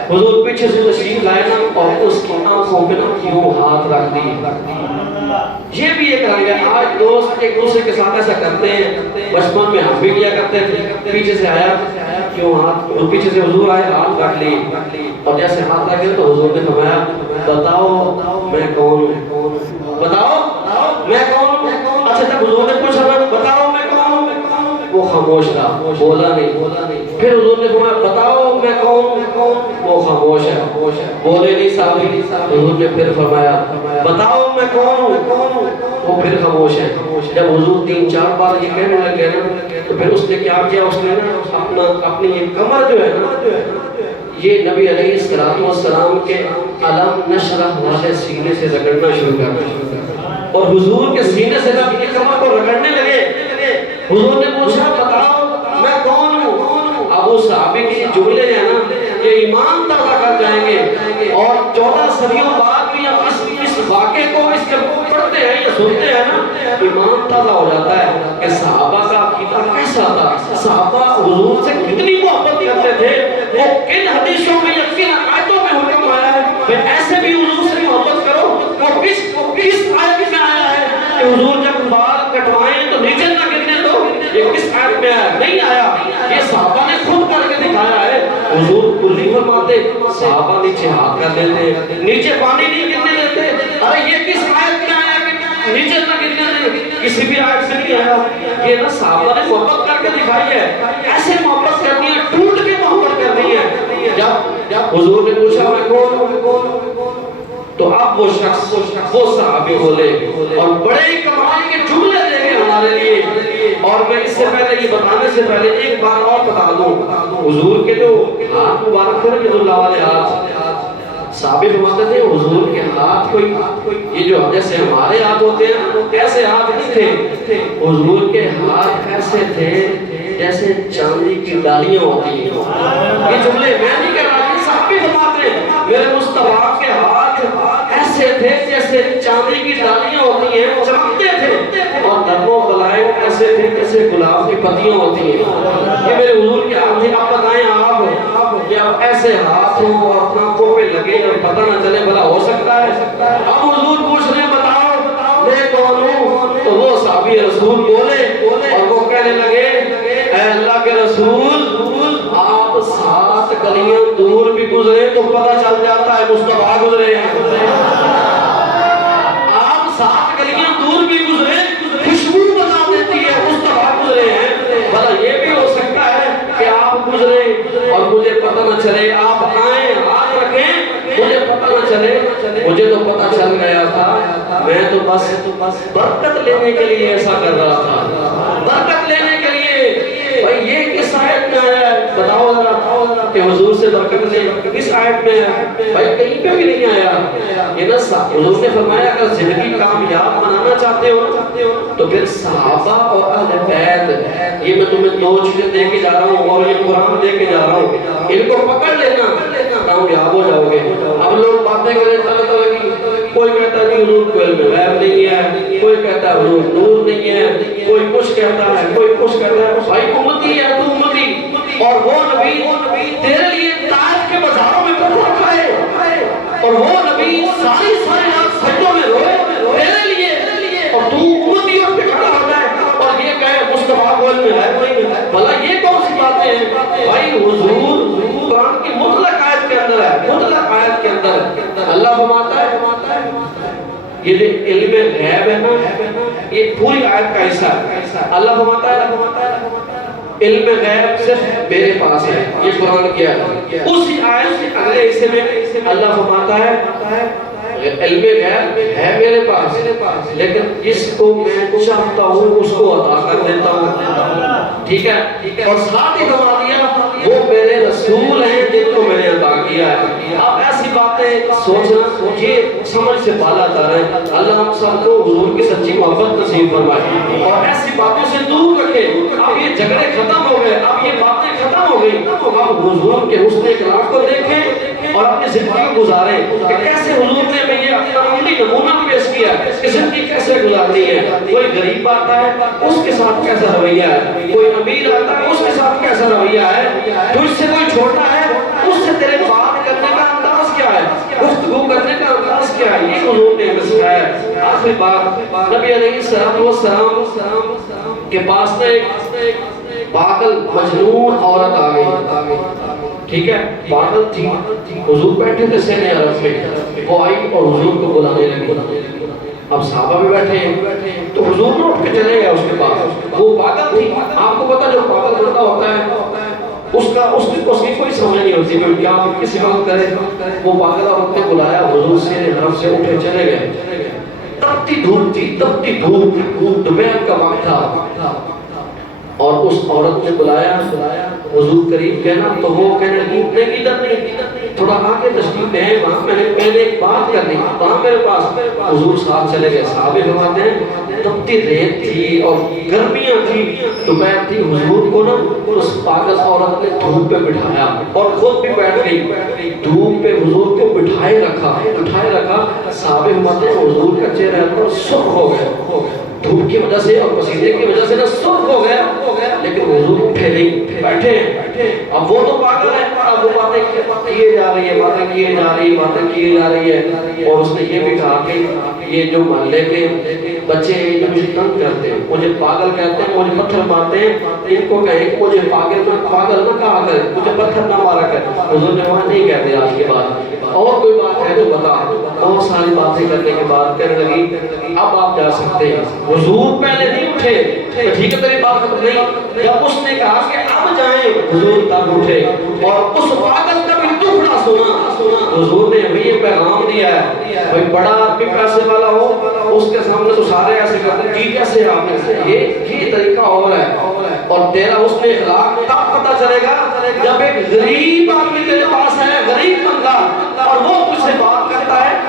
حضور پیچھے سے تشریف لائے نا اور اس کی آنکھوں پہ نا یوں ہاتھ رکھ دی. یہ بھی ایک رنگ ہے. آج دوست ایک دوسرے کے ساتھ ایسا کرتے ہیں, بچپن میں ہم بھی کیا کرتے تھے. پیچھے سے آیا کیوں ہاتھ, پیچھے سے حضور آئے ہاتھ رکھ لی اور جیسے ہاتھ رکھے تو حضور نے فرمایا بتاؤ میں کون ہوں, بتاؤ میں کون ہوں. اچھا جب حضور نے پوچھا بتاؤ میں کون ہوں, وہ خاموش تھا, بولا نہیں. پھر حضور نے فرمایا بتاؤ میں کون ہوں, وہ خاموش ہے, بولے نہیں صحابی. حضور نے پھر فرمایا بتاؤ میں کون ہوں, وہ پھر خاموش ہے. جب حضور 3-4 بار یہ کہنے لگے نا تو پھر اس نے کیا کیا, اس نے نا اپنی یہ کمر جو ہے نا یہ نبی علیہ السلام کے علم نشرح والے سینے سے رگڑنا شروع کر دیا اور حضور کے سینے سے جب یہ کمر کو رگڑنے لگے حضور نے پوچھا بتاؤ میں کون ہوں. اب وہ صحابی کی جملے ہیں نا یہ ایمان تازہ کر جائیں گے اور 14 صدیوں بعد بھی ہم اس واقعے کو اس کے پڑھتے ہیں یا سنتے ہیں نا ایمان تازہ ہو جاتا ہے کہ صحابہ کا عقیدہ کیسا تھا, صحابہ حضور سے کتنی محبت کرتے تھے, وہ کن حدیثوں میں یا کن آیتوں میں حکم آیا ہے کہ ایسے بھی حضور سے محبت کرو. وہ کس آیت میں آیا ہے کہ حضور جب بال کٹوائیں تو نیچے نہ گرنے دو, یہ کس آیت میں آیا, نہیں آیا. یہ صحابہ نے خود کر کے دکھایا ہے. حضور کلی فرماتے صحابہ نیچے ہاتھ کر دیتے, نیچے پانی نہیں گرنے دیتے. ارے یہ کس آیت میں آیا کہ نیچے نہ گرنے دے, کسی بھی آیت سے نہیں آیا. یہ نا صحابہ نے محبت کر کے دکھائی ہے. ایسے محبت کرنی ہے, ٹوٹ کے محبت کرنی ہے. جب حضور نے پوچھا میں کون ہوں تو اب وہ شخص وہ صحابی بولے اور بڑے کمال کے جملے دے گئے ہمارے لیے. اور میں اس سے پہلے یہ بتانے سے پہلے ایک بار اور بتا دوں, حضور کے جو ہاتھ مبارک تھے رضی اللہ والے ہاتھ, صحابی فرماتے تھے حضور کے ہاتھ کوئی یہ جو جیسے ہمارے ہاتھ ہوتے ہیں ایسے ہاتھ نہیں تھے. حضور کے ہاتھ ایسے تھے جیسے چاندی کی ڈالیاں ہوتی ہیں. یہ جملے میں نہیں کہہ رہا, صحابی فرماتے ہیں میرے مصطفیٰ کے ہاتھ ایسے تھے جیسے چاندی کی ڈالیاں ہوتی ہیں, چمکتے تھے. اور درب و بلائیں ایسے تھے جیسے گلاب کی پتیاں ہوتی ہیں. ہاتھوں اور آنکھوں پہ لگے اور پتہ نہ چلے، بھلا ہو سکتا ہے؟ اب حضور پوچھ رہے ہیں بتاؤ میں کون ہوں؟ تو وہ صحابی رسول بولے اور وہ کہنے لگے اے اللہ کے رسول، آپ 7 گلیاں دور بھی گزرے تو پتہ چل جاتا ہے مصطفیٰ گزرے ہیں۔ آپ 7 گلیاں دور بھی گزرے، خوشبو بتا دیتی ہے مصطفیٰ گزرے ہیں۔ بھلا یہ بھی ہو سکتا ہے کہ آپ گزرے اور مجھے پتہ نہ چلے، آپ آئیں ہاتھ رکھیں مجھے پتہ نہ چلے؟ مجھے تو پتہ چل گیا تھا، میں تو بس برکت لینے کے لیے ایسا کر رہا تھا، برکت لینے کے لیے۔ بھائی یہ کس آیت میں آیا ہے؟ بتاؤ ذرا کہ حضور سے برکت لے، کس آیت میں ہے؟ بھائی کہیں پہ بھی نہیں آیا۔ یہ نہ حضور نے فرمایا اگر زندگی کامیاب بنانا چاہتے ہو تو پھر صحابہ اور اہل بیت، یہ میں تمہیں 2 چیزیں دے کے جا رہا ہوں اور یہ قرآن دے کے جا رہا ہوں، ان کو پکڑ لینا، کامیاب ہو جاؤ گے۔ اب لوگ باتیں کریں طرح طرح کی، کوئی کہتا ہے کہ حضور کو علم غیب نہیں ہے، کوئی کہتا ہے حضور نور نہیں ہے، کوئی کچھ کہتا ہے، کوئی کچھ کہتا ہے۔ بھائی امتی ہے تو امتی، اور وہ نبی تیرے لیے طائف کے بازاروں میں پتھر کھائے، اور وہ نبی ساری رات سجدوں میں روئے تیرے لیے، اور تو امتی اور پہ کھڑا ہو جائے اور یہ کہے مصطفیٰ کو علم ہے نہیں۔ بھلا یہ کون سی باتیں ہیں؟ بھائی حضور قرآن کی مطلق آیت کے اندر ہے، مطلق آیت کے اندر اللہ فرماتا ہے یہ جو علم غیب ہے نا، یہ پوری آیت کا حصہ ہے۔ اللہ فرماتا ہے علم غیب صرف میرے پاس ہے، یہ قرآن کیا ہے۔ اسی آیت کے اگلے حصے میں اللہ فرماتا ہے علم غیب ہے میرے پاس، لیکن جس کو میں چاہتا ہوں اس کو عطا کر دیتا ہوں، ٹھیک ہے؟ اور ساتھ ہی فرما دیا وہ میرے رسول ہیں جن کو میں نے عطا کیا ہے۔ اب ایسی باتیں سوچنا یہ سمجھ سے بالا تر ہے۔ اللہ ہم سب کو حضور کی سچی محبت نصیب فرمائے اور ایسی باتوں سے دور رکھے۔ اب یہ جھگڑے ختم ہو گئے، اب یہ باتیں ختم ہو گئی، اب حضور کے حسن اخلاق کو دیکھیں اور اپنی زندگی کو گزاریں کہ کیسے حضور نے ہمیں یہ اپنا عملی نمونہ پیش کیا کہ زندگی کیسے گزارنی ہے۔ کوئی غریب آتا ہے اس کے ساتھ کیسا رویہ ہے، کوئی امیر آتا ہے اس کے ساتھ کیسا رویہ ہے، تجھ سے کوئی چھوٹا ہے اس سے تیرے بات کرنے کا انداز کیا ہے، گفتگو کرنے کا انداز کیا ہے، یہ حضور نے ہمیں سکھایا ہے۔ آخری بات، نبی علیہ السلام کے پاس نے ایک پاگل مجنون عورت آ گئی، ٹھیک ہے؟ پاگل تھی، حضور بیٹھے تھے سین عرب میں، وہ آئی اور حضور کو بلانے لگی۔ اب صحابہ بھی بیٹھے ہیں تو حضور نے اٹھ کے چلے گئے اس کے پاس، وہ پاگل تھی۔ آپ کو پتا جو پاگل بندہ ہوتا ہے اس کی کوئی سمجھ نہیں ہوتی کہ کیا کسی وقت کرے۔ وہ پاگل عورت نے بلایا، حضور سین عرب سے اٹھے چلے گئے۔ تپتی دھوپ تھی، تپتی دھوپ، دوپہر کا وقت تھا اور اس عورت نے بلایا، حضور قریب کہنا تو وہ کہنے لگی نہیں ادھر نہیں، تھوڑا آگے تشریف لے، وہاں میں نے ایک بات کرنی، وہاں میرے پاس۔ حضور ساتھ چلے گئے۔ صحابہ فرماتے ہیں تپتی ریت تھی اور گرمیاں تھی، دوپہر تھی، حضور کو نا اس پاگل عورت نے دھوپ پہ بٹھایا اور خود بھی بیٹھ گئی دھوپ پہ، حضور کو بٹھائے رکھا۔ صحابہ فرماتے ہیں حضور کا چہرہ پر سرخ ہو گیا، دھوپ کی وجہ سے اور پسینے کی وجہ سے نا سرخ ہو گیا، لیکن حضور اٹھے نہیں، بیٹھے۔ اب وہ تو پاگل ہے، اب وہ باتیں کیے جا رہی ہے، باتیں کیے جا رہی ہے، اور اس نے یہ بھی کہا کہ یہ جو محلے کے بچے جو مجھے تنگ کرتے ہیں، مجھے پاگل کہتے ہیں، مجھے پتھر مارتے ہیں، ان کو کہیں کہ مجھے پاگل نہ کہا کرے، مجھے پتھر نہ مارا کرے۔ حضور نے وہاں نہیں کہتے آج کے بعد، اور کوئی بات ہے تو بتا۔ بہت ساری باتیں کرنے کے بعد کہنے لگی اب آپ جا سکتے ہیں۔ حضور پہلے نہیں اٹھے، ٹھیک ہے تیری بات ختم نہیں، جب اس نے کہا کہ اب جائیں حضور تب اٹھے اور اس پاگل کا بھی ٹکڑا سنا۔ حضور نے بھی یہ پیغام دیا ہے، کوئی بڑا آدمی پیسے والا ہو اس کے سامنے تو سارے ایسے کرتے ہیں جی کیسے آپ نے، یہ طریقہ اور ہے۔ اور تیرا اس نے اخلاق تب پتہ چلے گا جب ایک غریب آدمی تیرے پاس ہے، غریب بندہ، اور وہ تجھ سے بات کرتا ہے،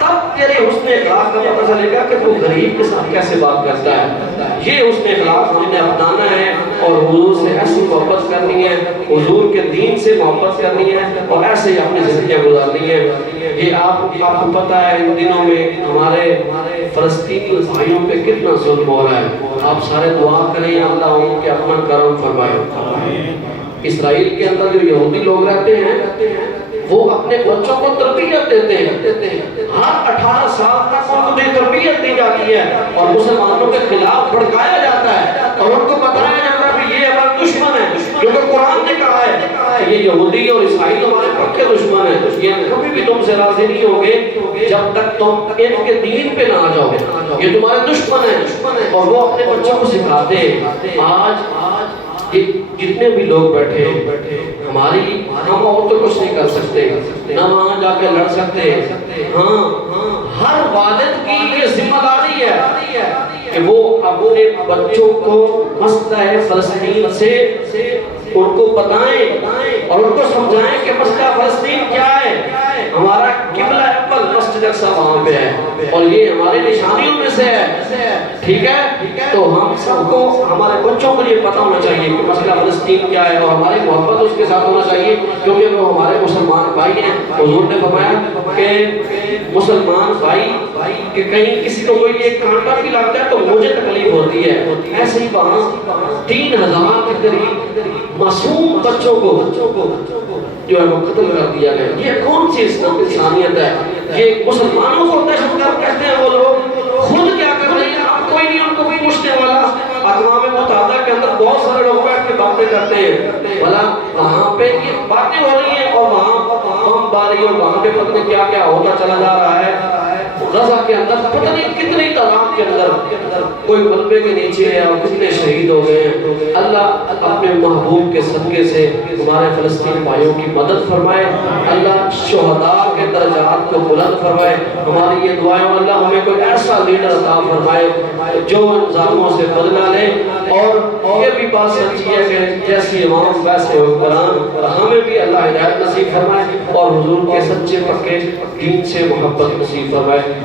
تب تیرے حسن اخلاق کا پتہ چلے گا کہ تو غریب کے ساتھ کیسے بات کرتا ہے۔ یہ حسن اخلاق ہم نے اپنانا ہے اور حضور سے ایسی محبت کرنی ہے، حضور کے دین سے محبت کرنی ہے اور ایسے ہی اپنی زندگیاں گزارنی ہے۔ یہ آپ کو پتہ ہے ان دنوں میں ہمارے فلسطینی بھائیوں پہ کتنا ظلم ہو رہا ہے۔ آپ سارے دعا کریں اللہ ان کے اپنا کرم فرمائے۔ اسرائیل کے اندر جو یہودی لوگ رہتے ہیں وہ اپنے بچوں کو تربیت دیتے ہیں، ہر 18 سال تک ان کو تربیت دی جاتی ہے اور مسلمانوں کے خلاف بھڑکایا جاتا ہے اور ان کو بتایا جاتا ہے کہ یہ ہمارا دشمن ہے، کیونکہ قرآن نے کہا ہے کہ یہ یہودی اور عیسائی ہمارے پکے دشمن ہیں، یہ کبھی بھی تم سے راضی نہیں ہوگے جب تک تم ان کے دین پہ نہ آ جاؤ، یہ تمہارے دشمن ہیں۔ اور وہ اپنے بچوں کو سکھاتے ہیں۔ آج جتنے بھی لوگ بیٹھے ہماری، ہم اور تو کچھ نہیں کر سکتے، نہ وہاں جا کے لڑ سکتے، ہاں ہر والد کی یہ ذمہ داری ہے کہ وہ اپنے بچوں کو مسئلہ فلسطین سے ان کو بتائیں اور ان کو سمجھائیں کہ مسئلہ فلسطین کیا ہے۔ ہمارا قبلہ اول مسجد اقصی وہاں پہ ہے اور یہ ہماری نشانیوں میں سے ہے، ٹھیک ہے؟ تو ہم سب کو، ہمارے بچوں کو یہ پتہ ہونا چاہیے کہ مسئلہ فلسطین کیا ہے اور ہماری محبت اس کے ساتھ ہونا چاہیے، کیونکہ وہ ہمارے مسلمان بھائی ہیں۔ حضور نے فرمایا کہ مسلمان بھائی کہ کہیں کسی کو کوئی ایک کانٹا بھی لگتا ہے تو مجھے تکلیف ہوتی ہے، ایسے ہی وہاں 3000 کے قریب معصوم بچوں کو جو ہے وہ قتل کر دیا گیا۔ یہ کون سی انسانیت ہے؟ یہ مسلمانوں کو دہشت گرد کہتے ہیں وہ لوگ، خود کیا کر رہے ہیں؟ اب کوئی نہیں ان کو بھی پوچھنے والا۔ اقوام متحدہ کے اندر بہت سارے لوگ بیٹھ کے باتیں کرتے ہیں، بھلا وہاں پہ یہ باتیں ہو رہی ہیں اور وہاں بم باری اور وہاں پہ پتہ نہیں کیا کیا ہوتا چلا جا رہا ہے۔ غزہ کے اندر پتہ نہیں کتنی تعداد کے اندر کوئی ملبے کے نیچے ہے اور کتنے شہید ہو گئے ہیں۔ اللہ اپنے محبوب کے صدقے سے ہمارے فلسطین بھائیوں کی مدد فرمائے، اللہ شہداء کے درجات کو بلند فرمائے۔ ہماری یہ دعائیں اللہ ہمیں کوئی ایسا لیڈر عطا فرمائے جو ان ظالموں سے بدلہ لے، اور یہ بھی بات سچی ہے کہ جیسی امام ویسے حکمران، ہمیں بھی اللہ ہدایت نصیب فرمائے اور حضور کے سچے پکے دین سے محبت نصیب فرمائے۔